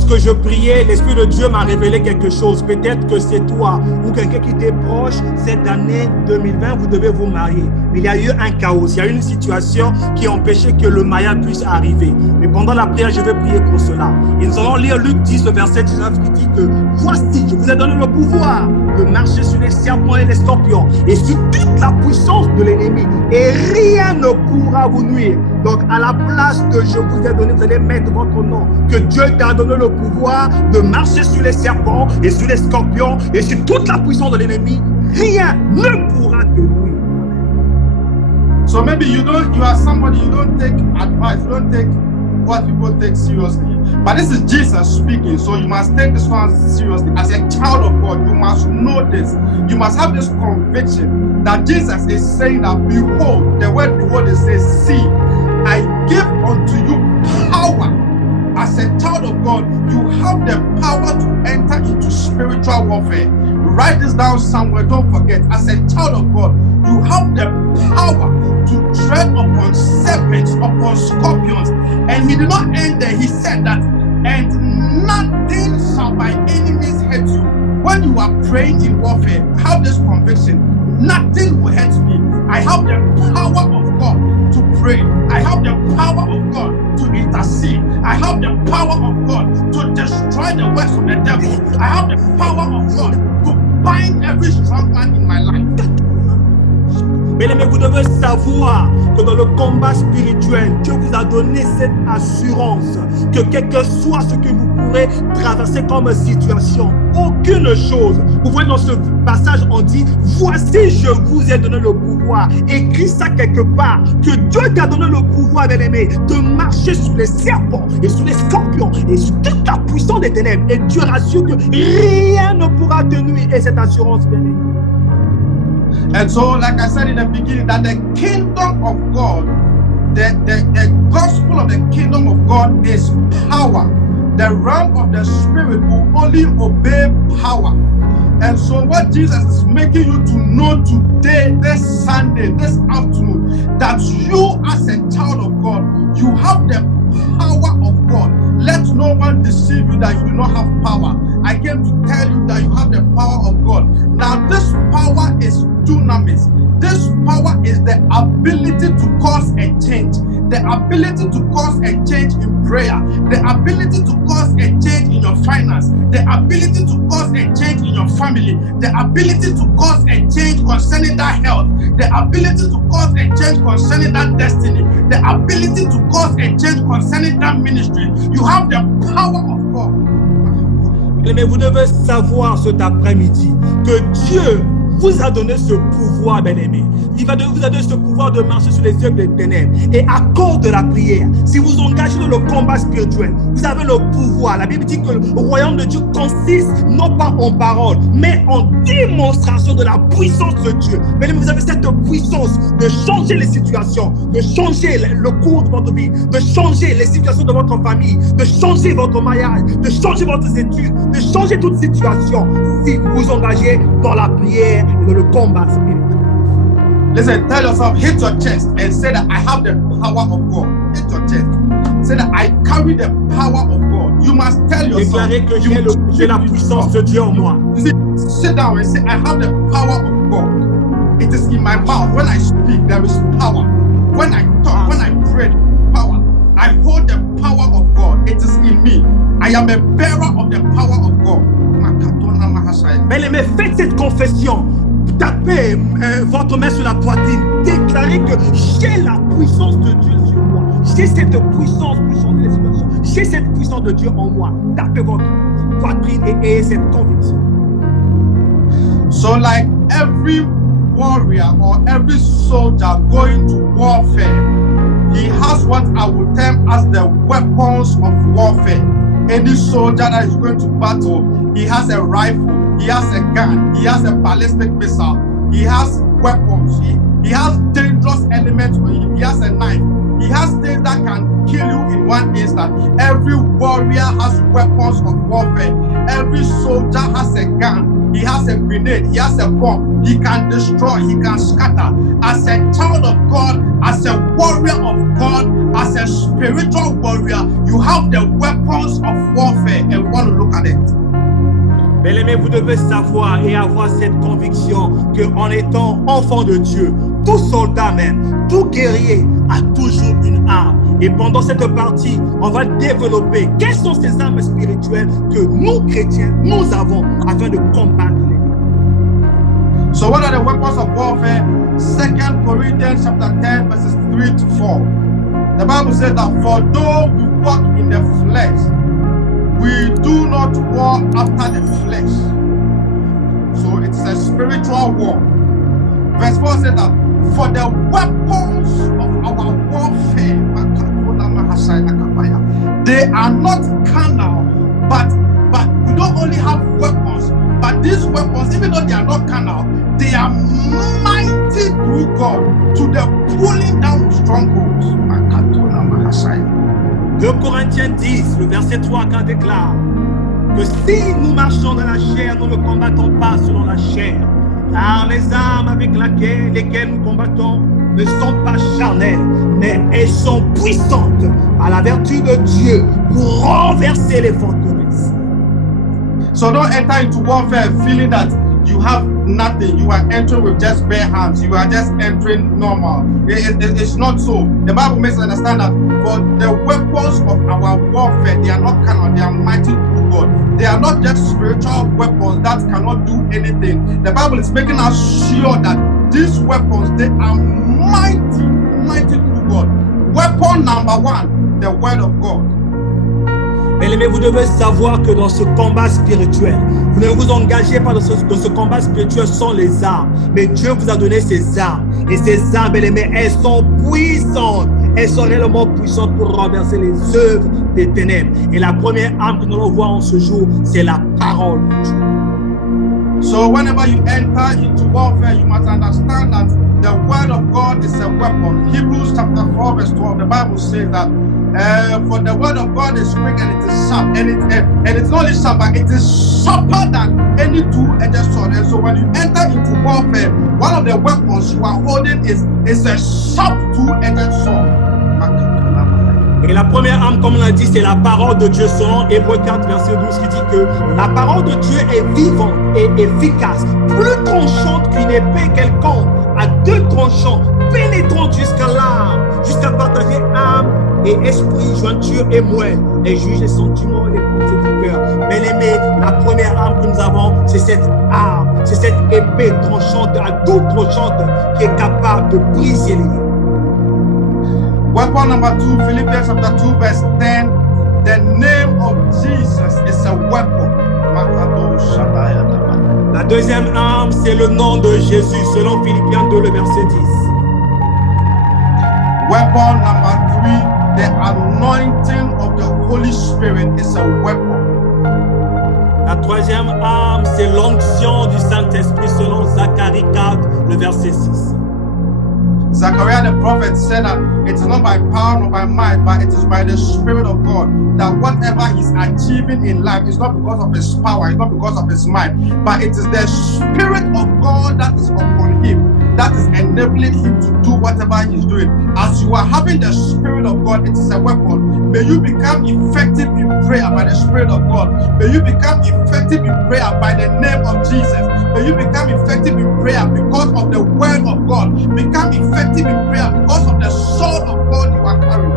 lorsque je priais, l'Esprit de Dieu m'a révélé quelque chose. Peut-être que c'est toi ou quelqu'un qui t'est proche. Cette année 2020, vous devez vous marier. Mais il y a eu un chaos. Il y a eu une situation qui a empêché que le mariage puisse arriver. Mais pendant la prière, je vais prier pour cela. Et nous allons lire Luc 10, le verset 19 qui dit que voici, je vous ai donné le pouvoir de marcher sur les serpents et les scorpions et sur toute la puissance de l'ennemi. Et rien ne pourra vous nuire. Donc, à la place de je vous ai donné, vous allez mettre votre nom. Que Dieu t'a donné le pouvoir de marcher sur les serpents et sur les scorpions et sur toute la puissance de l'ennemi. Rien ne pourra te nuire. So maybe you are somebody, you don't take advice, you don't take what people take seriously. But this is Jesus speaking, so you must take this one seriously. As a child of God, you must know this. You must have this conviction that Jesus is saying that, behold, the word behold, it says, see, I give unto you power. As a child of God, you have the power to enter into spiritual warfare. Write this down somewhere, don't forget. As a child of God, you have the power to tread upon serpents, upon scorpions. And he did not end there. He said that, and nothing shall by enemies hurt you. When you are praying in warfare, have this conviction, nothing will hurt me. I have the power of God to pray. I have the power of God to intercede. I have the power of God to destroy the works of the devil. I have the power of God to bind every strong man in my life. Mais vous devez savoir que dans le combat spirituel, Dieu vous a donné cette assurance que quel que soit ce que vous pourrez traverser comme situation, aucune chose. Vous voyez dans ce passage, on dit, voici je vous ai donné le pouvoir. Écris ça quelque part, que Dieu t'a donné le pouvoir, bien-aimé, de marcher sur les serpents et sur les scorpions et sur toute la puissance des ténèbres. Et Dieu rassure que rien ne pourra te nuire. Et cette assurance, bien-aimé. And so, like I said in the beginning, that the kingdom of God, the gospel of the kingdom of God is power. The realm of the spirit will only obey power. And so what Jesus is making you to know today, this Sunday, this afternoon, that you as a child of God, you have the power of God. Let no one deceive you that you do not have power. I came to tell you that you have the power of God. Now this power is dunamis. This power is the ability to cause a change. The ability to cause a change in prayer. The ability to cause a change in your finance. The ability to cause a change in your family. The ability to cause a change concerning that health. The ability to cause a change concerning that destiny. The ability to cause a change concerning that ministry. You have the power of God. Mais vous devez savoir cet après-midi que Dieu vous a donné ce pouvoir, bien-aimé. Il vous a donné ce pouvoir de marcher sur les œuvres des ténèbres. Et à cause de la prière, si vous engagez dans le combat spirituel, vous avez le pouvoir. La Bible dit que le royaume de Dieu consiste non pas en parole, mais en démonstration de la puissance de Dieu. Mais vous avez cette puissance de changer les situations, de changer le cours de votre vie, de changer les situations de votre famille, de changer votre mariage, de changer votre études, de changer toute situation si vous vous engagez dans la prière et dans le combat spirituel. Listen, tell yourself, hit your chest and say that I have the power of God. Hit your chest. Say that I carry the power of God. You must tell yourself. Déclarez que j'ai la puissance de Dieu en moi. Sit down and say, I have the power of God. It is in my mouth. When I speak, there is power. When I talk, when I pray, power. I hold the power of God. It is in me. I am a bearer of the power of God. Mais faites cette confession. Tapez votre main sur la poitrine. Déclarez que j'ai la puissance de Dieu sur moi. J'ai cette puissance pour changer les situations. J'ai cette puissance de Dieu en moi. Tapez votre poitrine et ayez cette conviction. So like every warrior or every soldier going to warfare, he has what I would term as the weapons of warfare. Any soldier that is going to battle, he has a rifle, he has a gun, he has a ballistic missile, he has weapons, he has dangerous elements for him, he has a knife, he has things that can kill you in one instant. Every warrior has weapons of warfare. Every soldier has a gun, he has a grenade, he has a bomb, He can destroy, he can scatter. As a child of God, as a warrior of God, as a spiritual warrior, you have the weapons of warfare, and we want to look at it. Bien-aimés, vous devez savoir et avoir cette conviction qu'en étant enfant de Dieu, tout soldat même, tout guerrier a toujours une arme. Et pendant cette partie, on va développer quelles sont ces armes spirituelles que nous, chrétiens, nous avons afin de combattre les ennemis. So what are the weapons of warfare? 2 Corinthians chapter 10 verses 3 to 4. The Bible says that for though we walk in the flesh, we do not war after the flesh. So it's a spiritual war. Verse 4 says that for the weapons of our warfare, they are not carnal, but we don't only have weapons, but these weapons, even though they are not carnal, they are mighty through God to the pulling down strongholds. 2 Corinthiens 10, le verset 3, quand déclare que si nous marchons dans la chair, nous ne combattons pas selon la chair, car les armes avec lesquelles nous combattons ne sont pas charnelles, mais elles sont puissantes par la vertu de Dieu pour renverser les forteresses. So don't enter into warfare feeling that you have nothing. You are entering with just bare hands. You are just entering normal. It's not so. The Bible makes us understand that for the weapons of our warfare, they are not carnal, they are mighty through God. They are not just spiritual weapons that cannot do anything. The Bible is making us sure that these weapons, they are mighty through God. Weapon number one, the word of God. Mais vous devez savoir que dans ce combat spirituel, vous ne vous engagez pas dans ce combat spirituel sans les armes. Mais Dieu vous a donné ces armes. Et ces armes, elles sont puissantes. Elles sont réellement puissantes pour renverser les œuvres des ténèbres. Et la première arme que nous allons voir en ce jour, c'est la parole de Dieu. So whenever you enter into warfare, you must understand that the word of God is a weapon. Hebrews chapter 4 verse 12, the Bible says that for the word of God is quick and it is sharp, and it's not only sharp, but it is sharper than any two-edged sword. And so when you enter into warfare, one of the weapons you are holding is a sharp two-edged sword. Et la première arme, comme on l'a dit, c'est la parole de Dieu, selon Hébreux 4, verset 12, qui dit que la parole de Dieu est vivante et efficace, plus tranchante qu'une épée quelconque, à deux tranchants, pénétrante jusqu'à l'âme, jusqu'à partager âme et esprit, jointure et moelle, et juge les sentiments et les pensées du cœur. Bien-aimés, la première arme que nous avons, c'est cette arme, c'est cette épée tranchante, à double tranchante, qui est capable de briser les liens. Weapon number 2, Philippians chapter 2 verse 10, the name of Jesus is a weapon. La deuxième arme, c'est le nom de Jésus, selon Philippiens 2, le verset 10. Weapon number 3, the anointing of the Holy Spirit is a weapon. La troisième arme, c'est l'onction du Saint-Esprit, selon Zacharie 4, le verset 6. Zechariah the prophet said that it's not by power nor by might, but it is by the Spirit of God. That whatever he's achieving in life is not because of his power, it's not because of his might, but it is the Spirit of God that is upon him, that is enabling him to do whatever he's doing. As you are having the Spirit of God, it is a weapon. May you become effective in prayer by the Spirit of God. May you become effective in prayer by the name of Jesus. May you become effective in prayer because of the word of God. Become effective in prayer because of the sword of God you are carrying.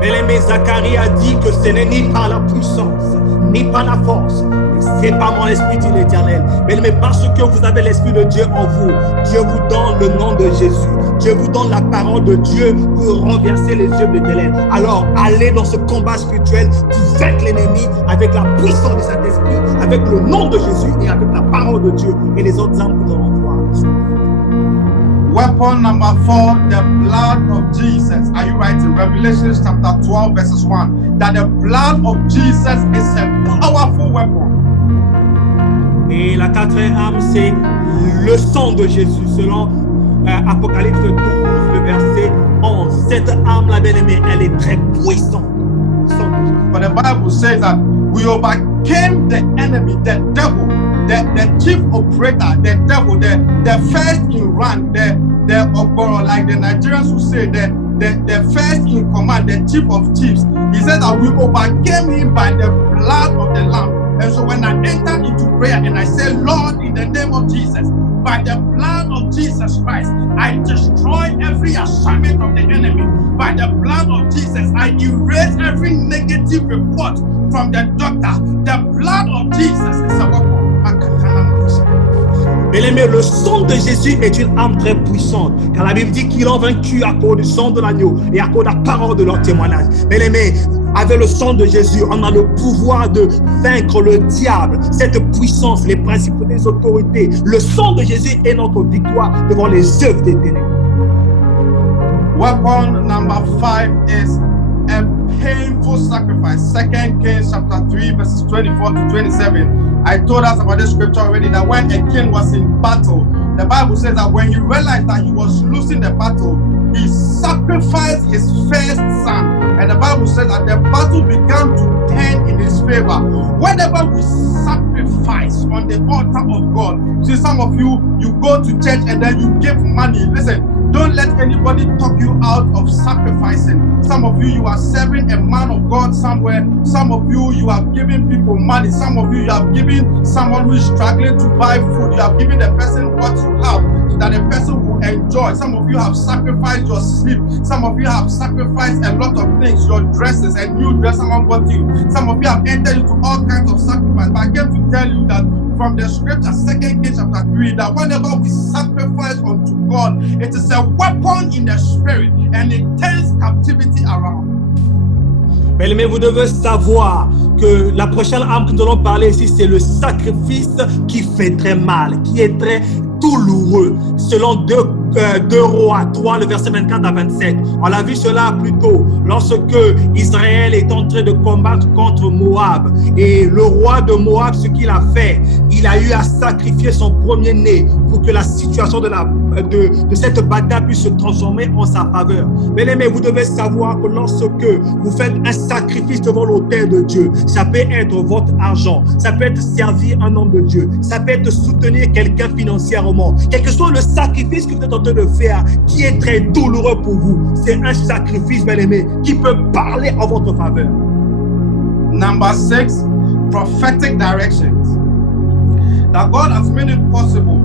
Bien-aimé, Zacharie a dit que ce n'est ni par la puissance, ni par la force, mais c'est par mon esprit, dit l'Éternel. Mais parce que vous avez l'Esprit de Dieu en vous, Dieu vous donne le nom de Jésus. Dieu vous donne la parole de Dieu pour renverser les œuvres de ténèbres. Alors, allez dans ce combat spirituel pour vaincre l'ennemi avec la puissance de Saint-Esprit, avec le nom de Jésus et avec la parole de Dieu et les autres armes que nous allons voir. Weapon number 4, the blood of Jesus. Are you right? In Revelation chapter 12 verses 1, that the blood of Jesus is a powerful weapon. Et la quatrième arme, c'est le sang de Jésus, selon Apocalypse 12, le verset 11. Cette arme-là, bien-aimée, elle est très puissante. But the Bible says that we overcame the enemy, the devil, the chief operator, the devil, the first in rank, the like the Nigerians who say the first in command, the chief of chiefs. He said that we overcame him by the blood of the Lamb. And so when I enter into prayer and I say, Lord, in the name of Jesus, by the blood of Jesus Christ, I destroy every assignment of the enemy. By the blood of Jesus, I erase every negative report from the doctor. The blood of Jesus is a weapon. Bien-aimé, le sang de Jésus est une arme très puissante, car la Bible dit qu'ils l'ont vaincu à cause du sang de l'agneau et à cause de la parole de leur témoignage. Bien-aimé, avec le sang de Jésus, on a le pouvoir de vaincre le diable, cette puissance, les principes des autorités. Le sang de Jésus est notre victoire devant les œuvres des ténèbres. Weapon number 5 is a painful sacrifice. 2 Kings chapter 3 verses 24 to 27. I told us about this scripture already, that when a king was in battle, the Bible says that when he realized that he was losing the battle, he sacrificed his first son. And the Bible says that the battle began to turn in his favor. Whenever we sacrifice on the altar of God, see, some of you go to church and then you give money. Listen, don't let anybody talk you out of sacrificing. Some of you are serving a man of God somewhere. Some of you have given people money. Some of you have given someone who is struggling to buy food. You have given the person what you have so that the person will enjoy. Some of you have sacrificed your sleep. Some of you have sacrificed a lot of things, your dresses, a new dress someone bought you. Some of you have entered into all kinds of sacrifice. But I came to tell you that from the scripture, 2 Kings chapter 3, that whenever we sacrifice unto God, it is a weapon in the spirit and it turns captivity around. Mais vous devez savoir que la prochaine arme que nous allons parler ici, c'est le sacrifice qui fait très mal, qui est très douloureux. Selon 2 Rois 3, le verset 24 à 27. On l'a vu cela plus tôt, lorsque Israël est en train de combattre contre Moab. Et le roi de Moab, ce qu'il a fait, il a eu à sacrifier son premier-né pour que la situation de cette bataille puisse se transformer en sa faveur. Mais vous devez savoir que lorsque vous faites un sacrifice devant l'autel de Dieu, ça peut être votre argent, ça peut être servir un homme de Dieu, ça peut être soutenir quelqu'un financièrement. Quel que soit le sacrifice que vous êtes en train de faire, qui est très douloureux pour vous, c'est un sacrifice, bien-aimé, qui peut parler en votre faveur. Number 6, prophetic directions. That God has made it possible,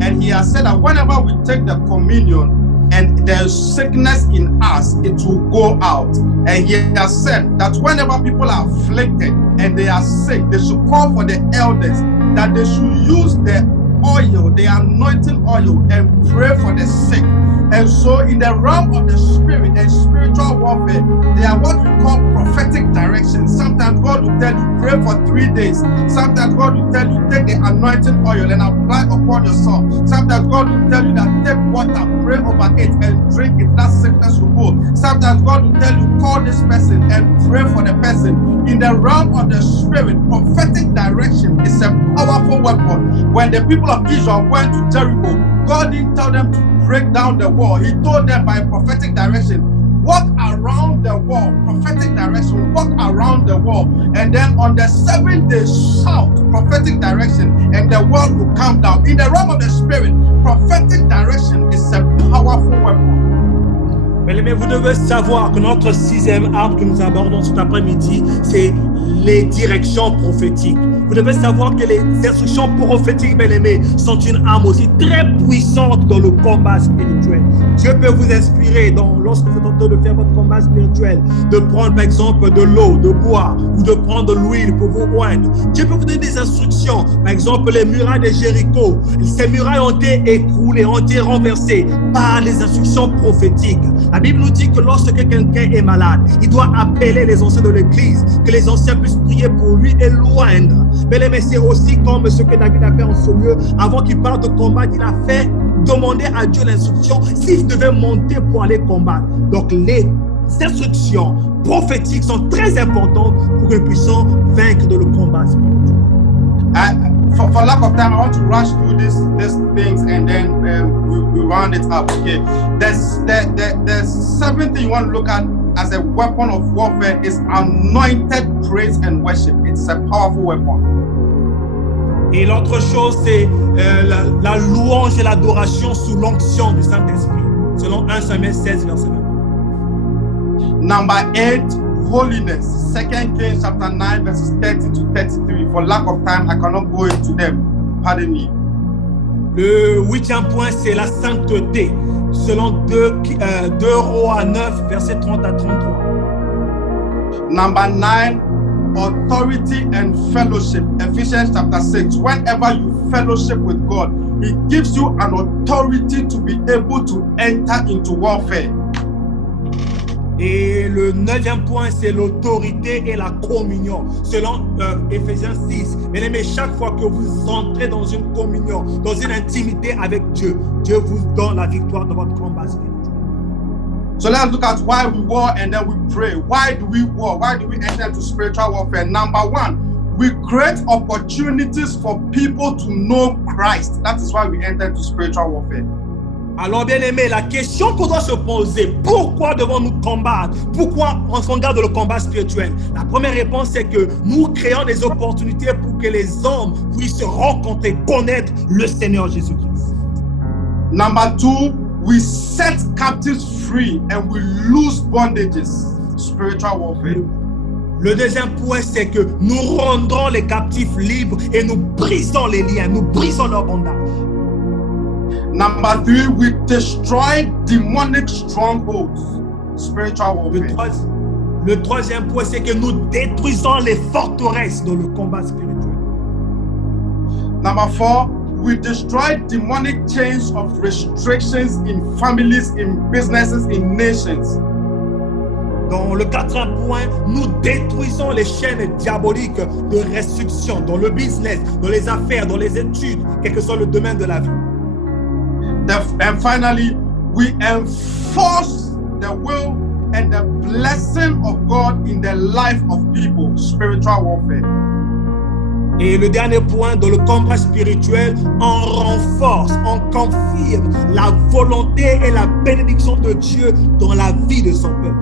and He has said that whenever we take the communion and there's sickness in us, it will go out. And He has said that whenever people are afflicted and they are sick, they should call for the elders, that they should use the oil, the anointing oil, and pray for the sick. And so in the realm of the spirit and spiritual warfare, they are what we call prophetic directions. Sometimes God will tell you, pray for 3 days. Sometimes God will tell you, take the anointing oil and apply upon yourself. Sometimes God will tell you that take water, pray over it and drink it, that sickness will go. Sometimes God will tell you, call this person and pray for the person. In the realm of the spirit, prophetic direction is a powerful weapon. When the people of Israel went to Jericho, God didn't tell them to break down the wall. He told them by prophetic direction, walk around the wall. Prophetic direction, walk around the wall. And then on the 7th day, shout prophetic direction, and the wall will come down. In the realm of the spirit, prophetic direction is a powerful weapon. Mais vous devez savoir que notre 6e arme que nous abordons cet après-midi, c'est les directions prophétiques. Vous devez savoir que les instructions prophétiques, bien-aimés, sont une arme aussi très puissante dans le combat spirituel. Dieu peut vous inspirer, lorsque vous êtes en train de faire votre combat spirituel, de prendre par exemple de l'eau, de boire, ou de prendre de l'huile pour vous oindre. Dieu peut vous donner des instructions. Par exemple, les murailles de Jéricho, ces murailles ont été écroulées, ont été renversées par les instructions prophétiques. La Bible nous dit que lorsque quelqu'un est malade, il doit appeler les anciens de l'église, que les anciens puissent prier pour lui et l'oindre. Mais c'est aussi comme ce que David a fait en ce lieu. Avant qu'il parte de combattre, il a fait demander à Dieu l'instruction s'il devait monter pour aller combattre. Donc les instructions prophétiques sont très importantes pour que nous puissions vaincre dans le combat spirituel. For lack of time, I want to rush through these things and then we round it up. Okay, there's 7th thing you want to look at as a weapon of warfare is anointed praise and worship. It's a powerful weapon. Et l'autre chose, c'est la louange et l'adoration sous l'onction du Saint-Esprit, selon 1 Samuel 16, verset 20. Number 8, holiness. 2 Kings chapter 9, verses 30 to 33. For lack of time, I cannot go into them. Pardon me. Le 8e point, c'est la sainteté, selon 2 Rois 9, verset 30 à 33. Number 9, authority and fellowship. Ephesians chapter 6. Whenever you fellowship with God, He gives you an authority to be able to enter into warfare. Et le 9e point, c'est l'autorité et la communion, selon Éphésiens 6. Bien aimé, chaque fois que vous entrez dans une communion, dans une intimité avec Dieu, Dieu vous donne la victoire dans votre combat spirituel. So let's look at why we war and then we pray. Why do we war? Why do we enter into spiritual warfare? Number 1, we create opportunities for people to know Christ. That is why we enter into spiritual warfare. Alors bien aimé, la question qu'on doit se poser, pourquoi devons-nous combattre? Pourquoi on s'engage dans le combat spirituel? La première réponse, c'est que nous créons des opportunités pour que les hommes puissent rencontrer, connaître le Seigneur Jésus-Christ. Number 2, we set captives free and we lose bondages. Spiritual warfare. Le deuxième point, c'est que nous rendrons les captifs libres et nous brisons les liens, nous brisons leur bondage. Number 3, we destroy demonic strongholds. Spiritual warfare. Le troisième point, c'est que nous détruisons les forteresses dans le combat spirituel. Number 4, we destroy demonic chains of restrictions in families, in businesses, in nations. Dans le quatrième point, nous détruisons les chaînes diaboliques de restriction dans le business, dans les affaires, dans les études, quel que soit le domaine de la vie. And finally, we enforce the will and the blessing of God in the life of people. Spiritual warfare. Et le dernier point, dans le combat spirituel, on renforce, on confirme la volonté et la bénédiction de Dieu dans la vie de son peuple.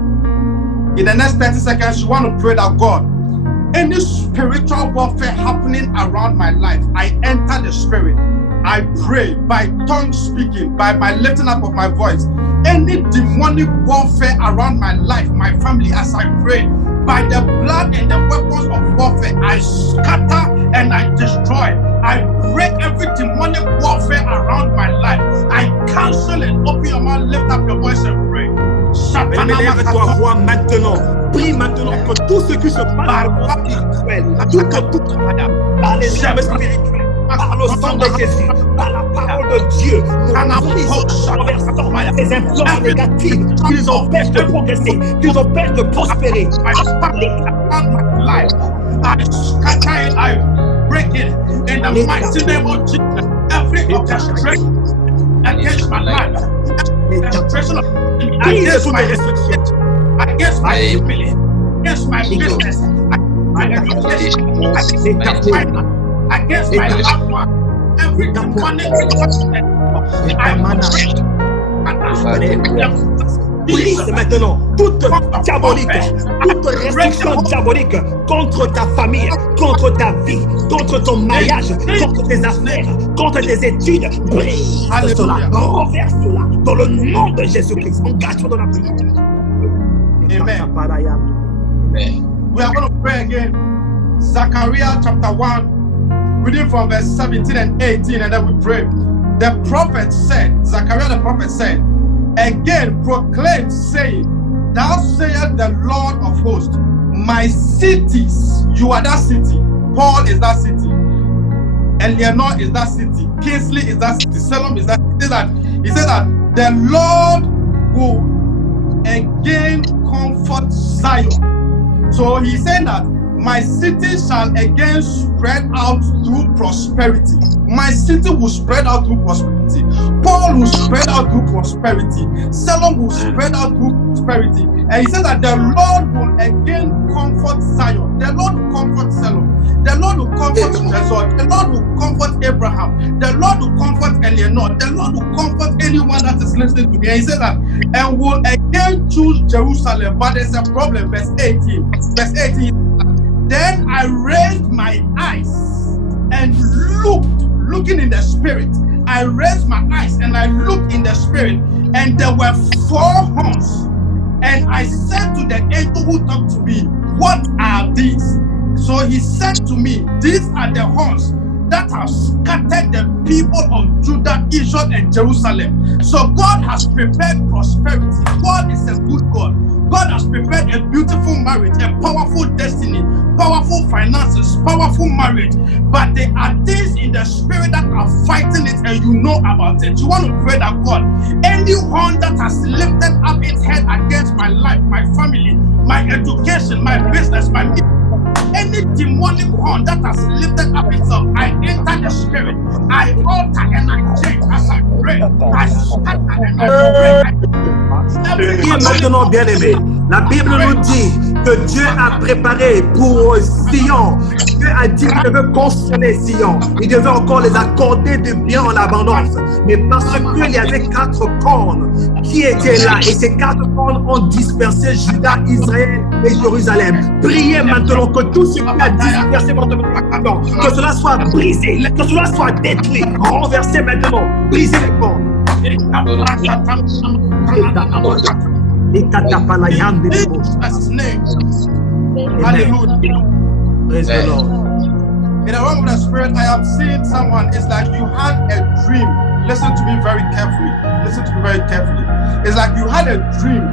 In the next 30 seconds, you want to pray that God, any spiritual warfare happening around my life, I enter the spirit. I pray by tongue speaking, by my lifting up of my voice. Any demonic warfare around my life, my family, as I pray, by the blood and the weapons of warfare, I scatter and I destroy. I break every demonic warfare around my life. I cancel it. Open your mouth, lift up your voice and pray. Lève-toi, vois maintenant. Prie maintenant que tout ce qui se passe par le spirituel, tout par les armes spirituelles, par le sang de Jésus, par la parole de Dieu, nous renversons les influences négatives qui nous empêchent de progresser, qui nous empêchent de prospérer. I scatter it, I break it in the mighty name of Jesus. Every orchestration against my life, orchestration against my restriction, against my family, against my business, against my loved one, every demonic Brise maintenant toute diabolique, toute restriction diabolique contre ta famille, contre ta vie, contre ton mariage, contre tes affaires, contre tes études. Brise cela, renverse cela dans le nom de Jésus-Christ. Engage-toi dans la prière. Amen. We are going to pray again. Zechariah chapter 1, reading from verse 17 and 18, and then we pray. The prophet said, Zechariah the prophet said, again proclaim, saying, thou sayest the Lord of hosts, my cities, you are that city. Paul is that city. Eleanor is that city. Kingsley is that city. Salem is that city. He said that the Lord will again comfort Zion. So he said that my city shall again spread out through prosperity. My city will spread out through prosperity. Paul will spread out through prosperity. Salem will spread out through prosperity. And he said that the Lord will again comfort Zion. The Lord will comfort Salem. The Lord will comfort Jezreel. The Lord will comfort Abraham. The Lord will comfort Eleanor. The Lord will comfort anyone that is listening to me. And he said that, and will again choose Jerusalem. But there's a problem. Verse 18. Then I raised my eyes and looking in the spirit. I raised my eyes and I looked in the spirit, and there were 4 horns. And I said to the angel who talked to me, what are these? So he said to me, these are the horns that have scattered the people of Judah, Israel, and Jerusalem. So God has prepared prosperity. God is a good God. God has prepared a beautiful marriage, a powerful destiny, powerful finances, powerful marriage. But there are things in the spirit that are fighting it, and you know about it. You want to pray that God, any horn that has lifted up its head against my life, my family, my education, my business, my any demonic horn that has lifted up itself, I enter the spirit, I alter and I change as I pray, I scatter and I pray. Priez maintenant, bien-aimé. La Bible nous dit que Dieu a préparé pour Sion. Dieu a dit qu'il veut consoler Sion. Il devait encore les accorder de bien en abondance. Mais parce qu'il y avait 4 cornes qui étaient là, et ces 4 cornes ont dispersé Juda, Israël et Jérusalem. Priez maintenant que tout ce qui a dispersé votre maintenant, que cela soit brisé, que cela soit détruit, renversé maintenant, brisez les cornes. Hallelujah. Praise the Lord. In the realm of the spirit, I have seen someone. It's like you had a dream. Listen to me very carefully. Listen to me very carefully. It's like you had a dream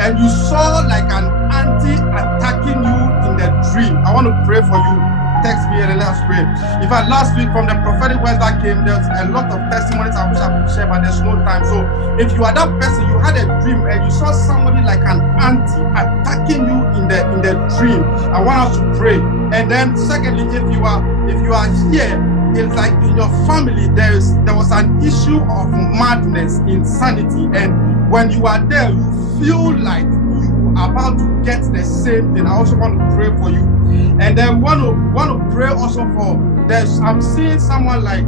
and you saw like an auntie attacking you in the dream. I want to pray for you. Text me and let us pray. In fact, last week from the prophetic words that came, there's a lot of testimonies I wish I could share, but there's no time. So if you are that person, you had a dream and you saw somebody like an auntie attacking you in the dream, I want us to pray. And then secondly, if you are here, it's like in your family there was an issue of madness, insanity, and when you are there, you feel like you are about to get the same thing. I also want to pray for you. And then want to pray also for this. I'm seeing someone like,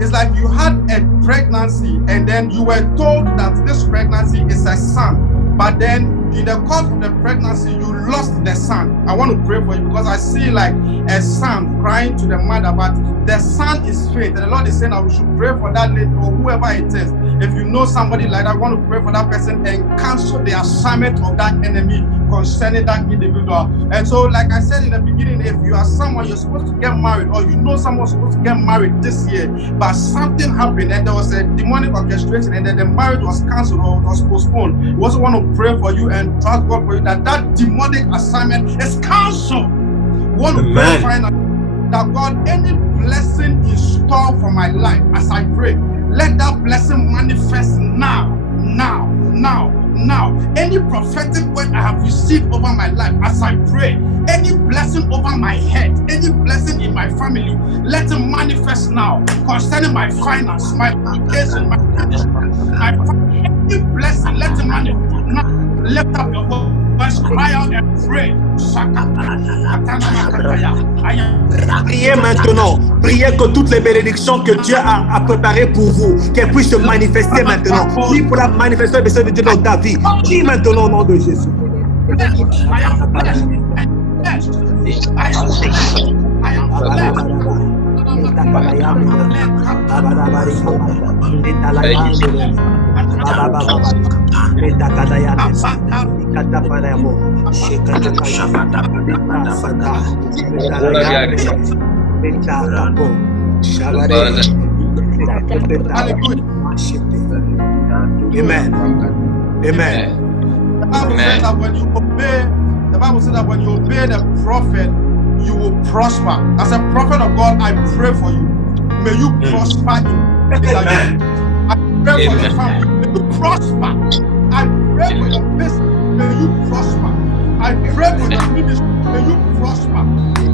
it's like you had a pregnancy and then you were told that this pregnancy is a son. But then in the course of the pregnancy, you lost the son. I want to pray for you because I see like a son crying to the mother, but the son is faith. And the Lord is saying that we should pray for that lady or whoever it is. If you know somebody like that, I want to pray for that person and cancel the assignment of that enemy concerning that individual. And so, like I said in the beginning, if you are someone you're supposed to get married, or you know someone's supposed to get married this year, but something happened and there was a demonic orchestration and then the marriage was cancelled or was postponed, we also want to pray for you and trust God for you that demonic assignment is cancelled. We want to pray finally that God, any blessing in store for my life as I pray, let that blessing manifest now. Any prophetic word I have received over my life as I pray, any blessing over my head, any blessing in my family, let it manifest now concerning my finance, my education, my any blessing, let it manifest now. Lift up your voice, cry out and pray. Priez maintenant. Priez que toutes les bénédictions que Dieu a préparées pour vous, qu'elles puissent se manifester maintenant. Prie pour la manifestation de Dieu dans ta vie. Prie maintenant au nom de Jésus. Amen. Amen. The Bible says that when you obey the prophet, you will prosper. As a prophet of God, I pray for you. May you prosper in again. I pray for your family. May you prosper. I pray for your business. May you prosper. I pray for your ministry. May you prosper.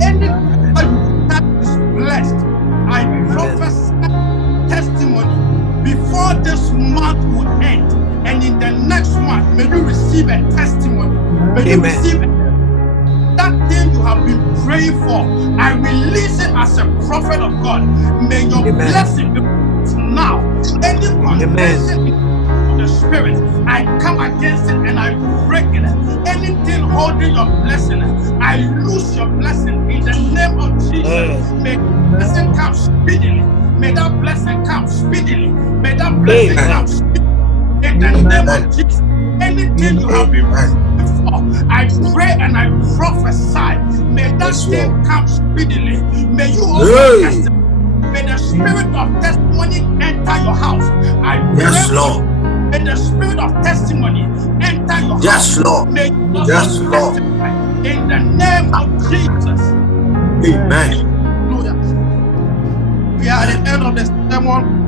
Anything that is blessed, I prophesy testimony before this month will end. And in the next month, may you receive a testimony. May you receive that thing you have been praying for. I release it as a prophet of God. May your blessing be now. Any contention in the spirit, I come against it and I break it. Anything holding your blessing, I lose your blessing in the name of Jesus. May blessing come speedily. May that blessing come speedily. May that blessing come speedily. In the name of Jesus, anything you have been praying for, I pray and I prophesy. May that thing come speedily. May you also testify. May the spirit of testimony enter your house. I pray. Yes, Lord. May the spirit of testimony enter your house. Yes, Lord. May you also Yes, Lord. testify in the name of Jesus. Amen. Hallelujah. We are at the end of the sermon.